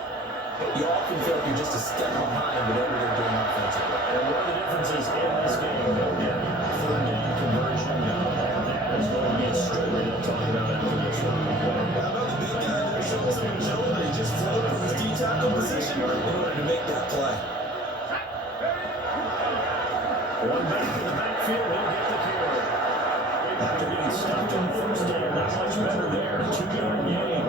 You often feel like you're just a step behind whatever they're doing offensively. And one of the differences in this game, they'll get 3rd down conversion. That is going to get straight. They'll talk about after this one. How about the big guy there showing some agility, just floated from his D-tackle position in order to make that play. One back in the backfield, he'll get the carry. After getting stuffed on 1st down, not much better there. 2-yard gain.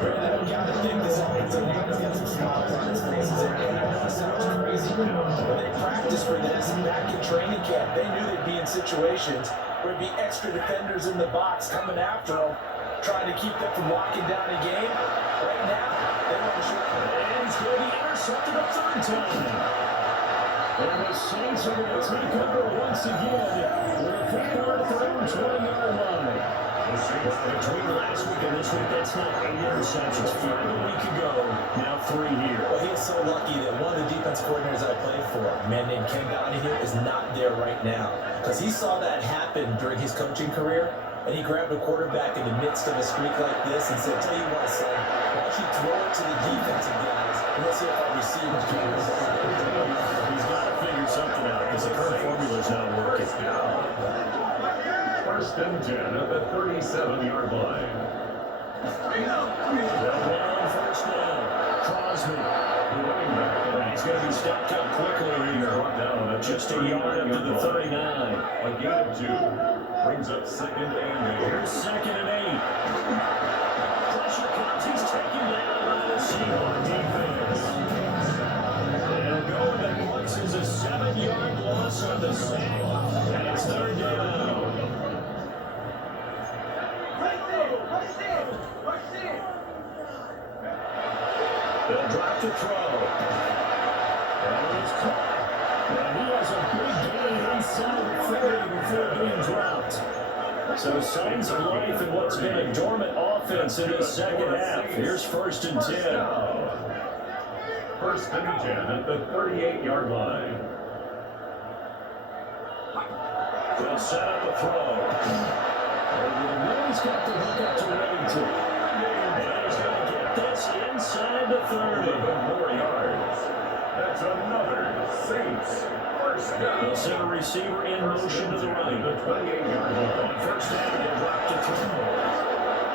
Brandon, you got to think this offensive line has got some smiles on his faces. And I know it sounds crazy. When they practiced for this back in training camp, they knew they'd be in situations where there'd be extra defenders in the box coming after them, trying to keep them from locking down a game. Right now, they want to shoot. And he's going to be intercepted a 3rd time. And the Saints are going to take over once again with a 3rd 20-yard line. Between last week and this week, that's not 8 interceptions. 5 a week ago, now 3 here. Well, he is so lucky that one of the defensive coordinators I played for, a man named Ken Donahue, is not there right now. Because he saw that happen during his coaching career, and he grabbed a quarterback in the midst of a streak like this and said, tell you what, son, why don't you throw it to the defensive guys, and let's see if our receivers can do something. He's got to figure something out because the current formula is not working. 1st and 10 at the 37-yard line. Well, on 1st down. Crosby. He's going to be stepped up quickly here. Just a yard up to the 39. A gain of 2 brings up 2nd and 8. Here's 2nd and 8. Pressure comes. He's taken down by the Seahawks defense. And going that once is a 7-yard loss on the sack. And it's 3rd down. They'll drop to throw. And he's caught. And he has a big gain inside the 40 before being dropped. So signs of life in what's been a dormant offense in the second half. Here's 1st and 10. 1st and 10 at the 38-yard line. They'll set up a throw. And he's got to hook up to Remington. And he's going to get this inside the 30. 11 more yards. That's another Saints first down. They'll send a receiver in motion to the right. The 28-yard line. 1st down, they'll drop to throw.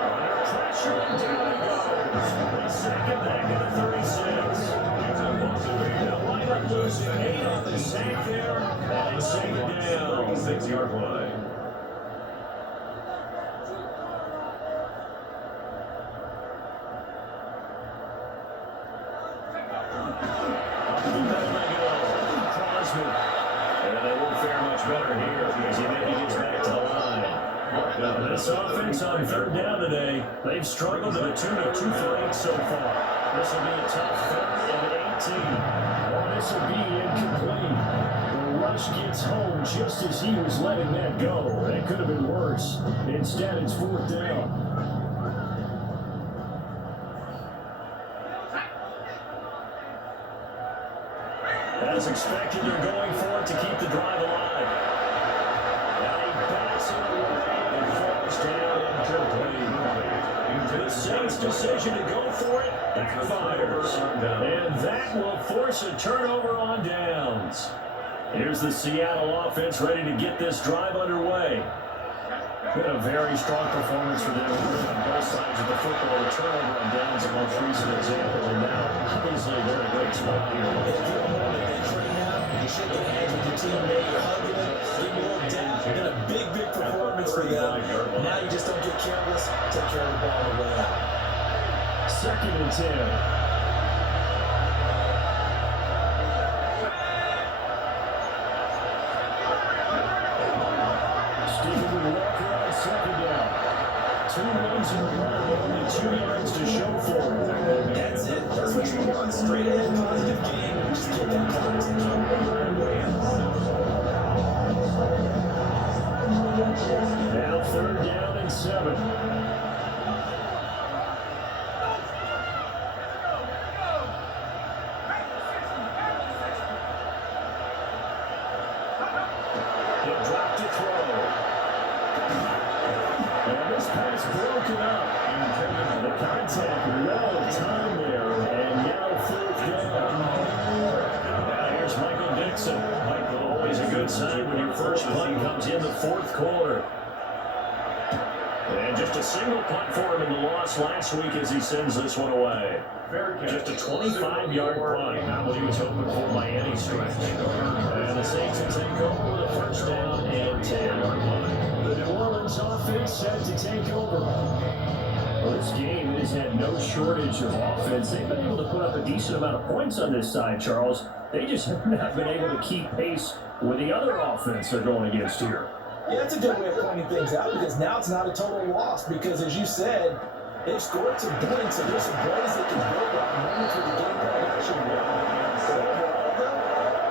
Under pressure, and down it goes. 2nd back at the 36. It's a loss of take there, and it's taken down. 36-yard line. And they won't fare much better here as he maybe gets back to the line. This offense on third down today, they've struggled to the tune of 2 for 8 so far. This will be a tough 3rd and 18. Well, this will be incomplete. The rush gets home just as he was letting that go. That could have been worse. Instead, it's 4th down. As expected, they're going for it to keep the drive alive. And he backs it away and falls down incomplete. The Saints' decision to go for it backfires. And that will force a turnover on downs. Here's the Seattle offense ready to get this drive underway. Been a very strong performance for them on both sides of the football. The turnover on downs, the most recent example. And now, obviously, they're in a great spot here. You shake your hands with your teammate, you're hugging them, give them a little dap. Been a big performance for them. Now you just don't get careless, take care of the ball on the way out. 2nd and 10. Two runs in a row, only 2 yards to show for it. That's it. That's what you want. Straight ahead, positive game. Just get that contact. Now 3rd down and 7. He'll drop to throw. And this pass broken up. The contact well timed there, and now 4th down. Now here's Michael Dixon. Michael, always a good sign when your first punt comes in the 4th quarter. And just a single punt for him in the loss last week as he sends this one away. Just a 25-yard punt, not what he was hoping for by any stretch. And the Saints will take over with a 1st down and 10. The New Orleans offense set to take over. Well, this game has had no shortage of offense. They've been able to put up a decent amount of points on this side, Charles. They just have not been able to keep pace with the other offense they're going against here. Yeah, that's a good way of pointing things out because now it's not a total loss because, as you said, they've scored some points, so there's some plays they can build on. Moments where the game plan actually worked. Overall, though,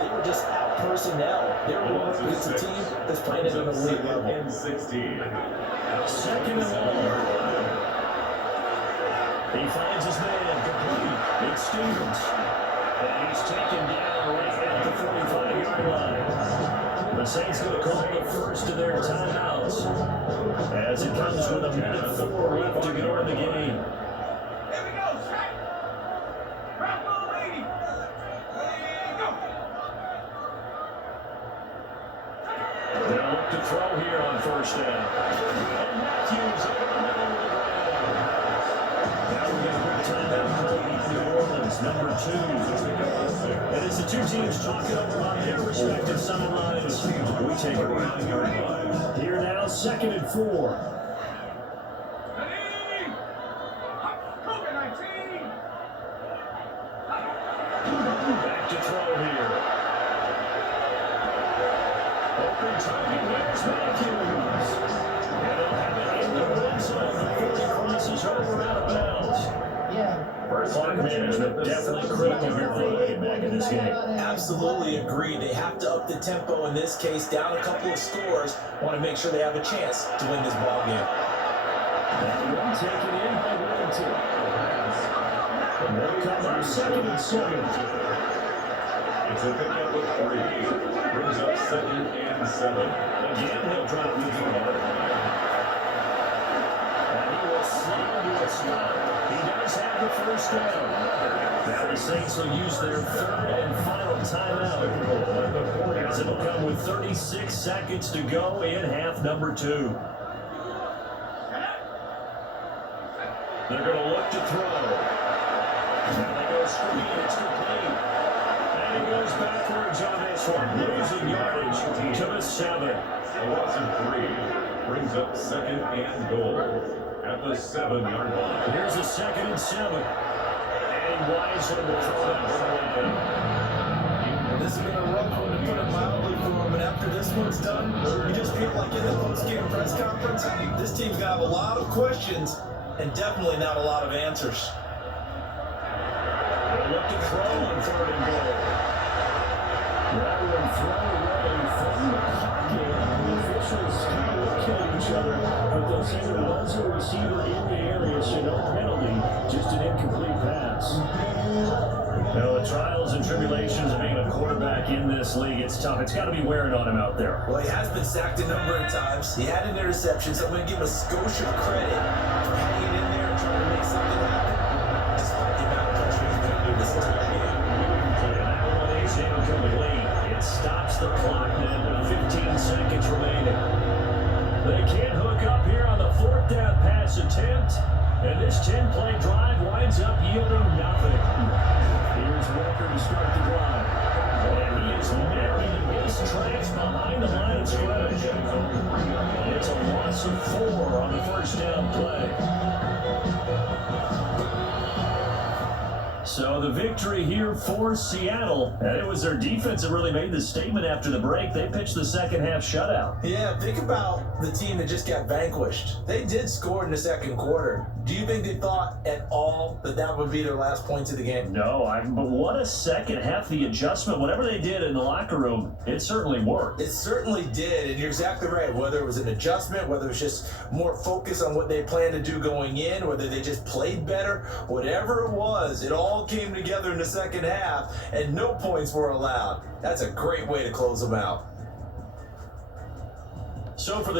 they were just out personnel. They were going against a team that's playing at an elite level. 16. 2nd and 1. He finds his man complete. It's Stevens. And he's taken down right at the 45-yard line. The Saints going to call the first of their timeouts as it comes with a minute 4 left to go in the game. They'll look to throw here on 1st down. And Matthews over the middle of the ground. Now we get a quick timeout for New Orleans, number 2. And as the two teams talk over on their respective sidelines, we take a break. Here now, 2nd and 4. Back to throw here. Open target, there's Matthews. And they'll have it in the red zone before he crosses over out of bounds. First clock management definitely critical here for them to get back in this game. Absolutely agree. They have to up the tempo in this case, down a couple of scores. Want to make sure they have a chance to win this ball game. That one taken in by Wellington. And they come up 2nd and 7. It's a pickup of 3. Brings up 2nd and 7. Again, he'll drop to throw. And he will slow to a stop. He does have the 1st down. Now the Saints will use their 3rd and final timeout as it'll come with 36 seconds to go in half number 2. They're going to look to throw. Now they go screen. It's complete. And he goes backwards on this this one, losing yardage to the 7. A loss of 3 brings up 2nd and goal at the 7-yard line. Here's a 2nd and 7. And wisely will throw that one down. This has been a rough one, to put it mildly, for him. And after this one's done, you just feel like in the post-game press conference, this team's going to have a lot of questions and definitely not a lot of answers. They look to throw on 3rd and goal. Rather than throw away from the pocket, the officials kind of look at each other, but they'll say there was a receiver in the area, so no penalty, just an incomplete pass. Now, the trials and tribulations of being a quarterback in this league, it's tough. It's got to be wearing on him out there. Well, he has been sacked a number of times. He had an interception, so I'm going to give a Scotia credit for hanging in there and trying to make something happen, despite the amount of pressure he's been under this entire game. And that one is incomplete. It stops the clock then with 15 seconds remaining. They can't hook up here on the 4th down pass attempt, and this 10-play drive winds up yielding nothing. Here's Walker to start the drive. And he is married in his tracks behind the line of scrimmage. It's a loss of 4 on the 1st down play. So the victory here for Seattle, and it was their defense that really made the statement after the break. They pitched the second half shutout. Yeah, think about the team that just got vanquished. They did score in the 2nd quarter. Do you think they thought at all that that would be their last points of the game? No, but what a second half. The adjustment, whatever they did in the locker room, it certainly worked. It certainly did, and you're exactly right. Whether it was an adjustment, whether it was just more focus on what they planned to do going in, whether they just played better, whatever it was, it all came together in the second half, and no points were allowed. That's a great way to close them out. So for the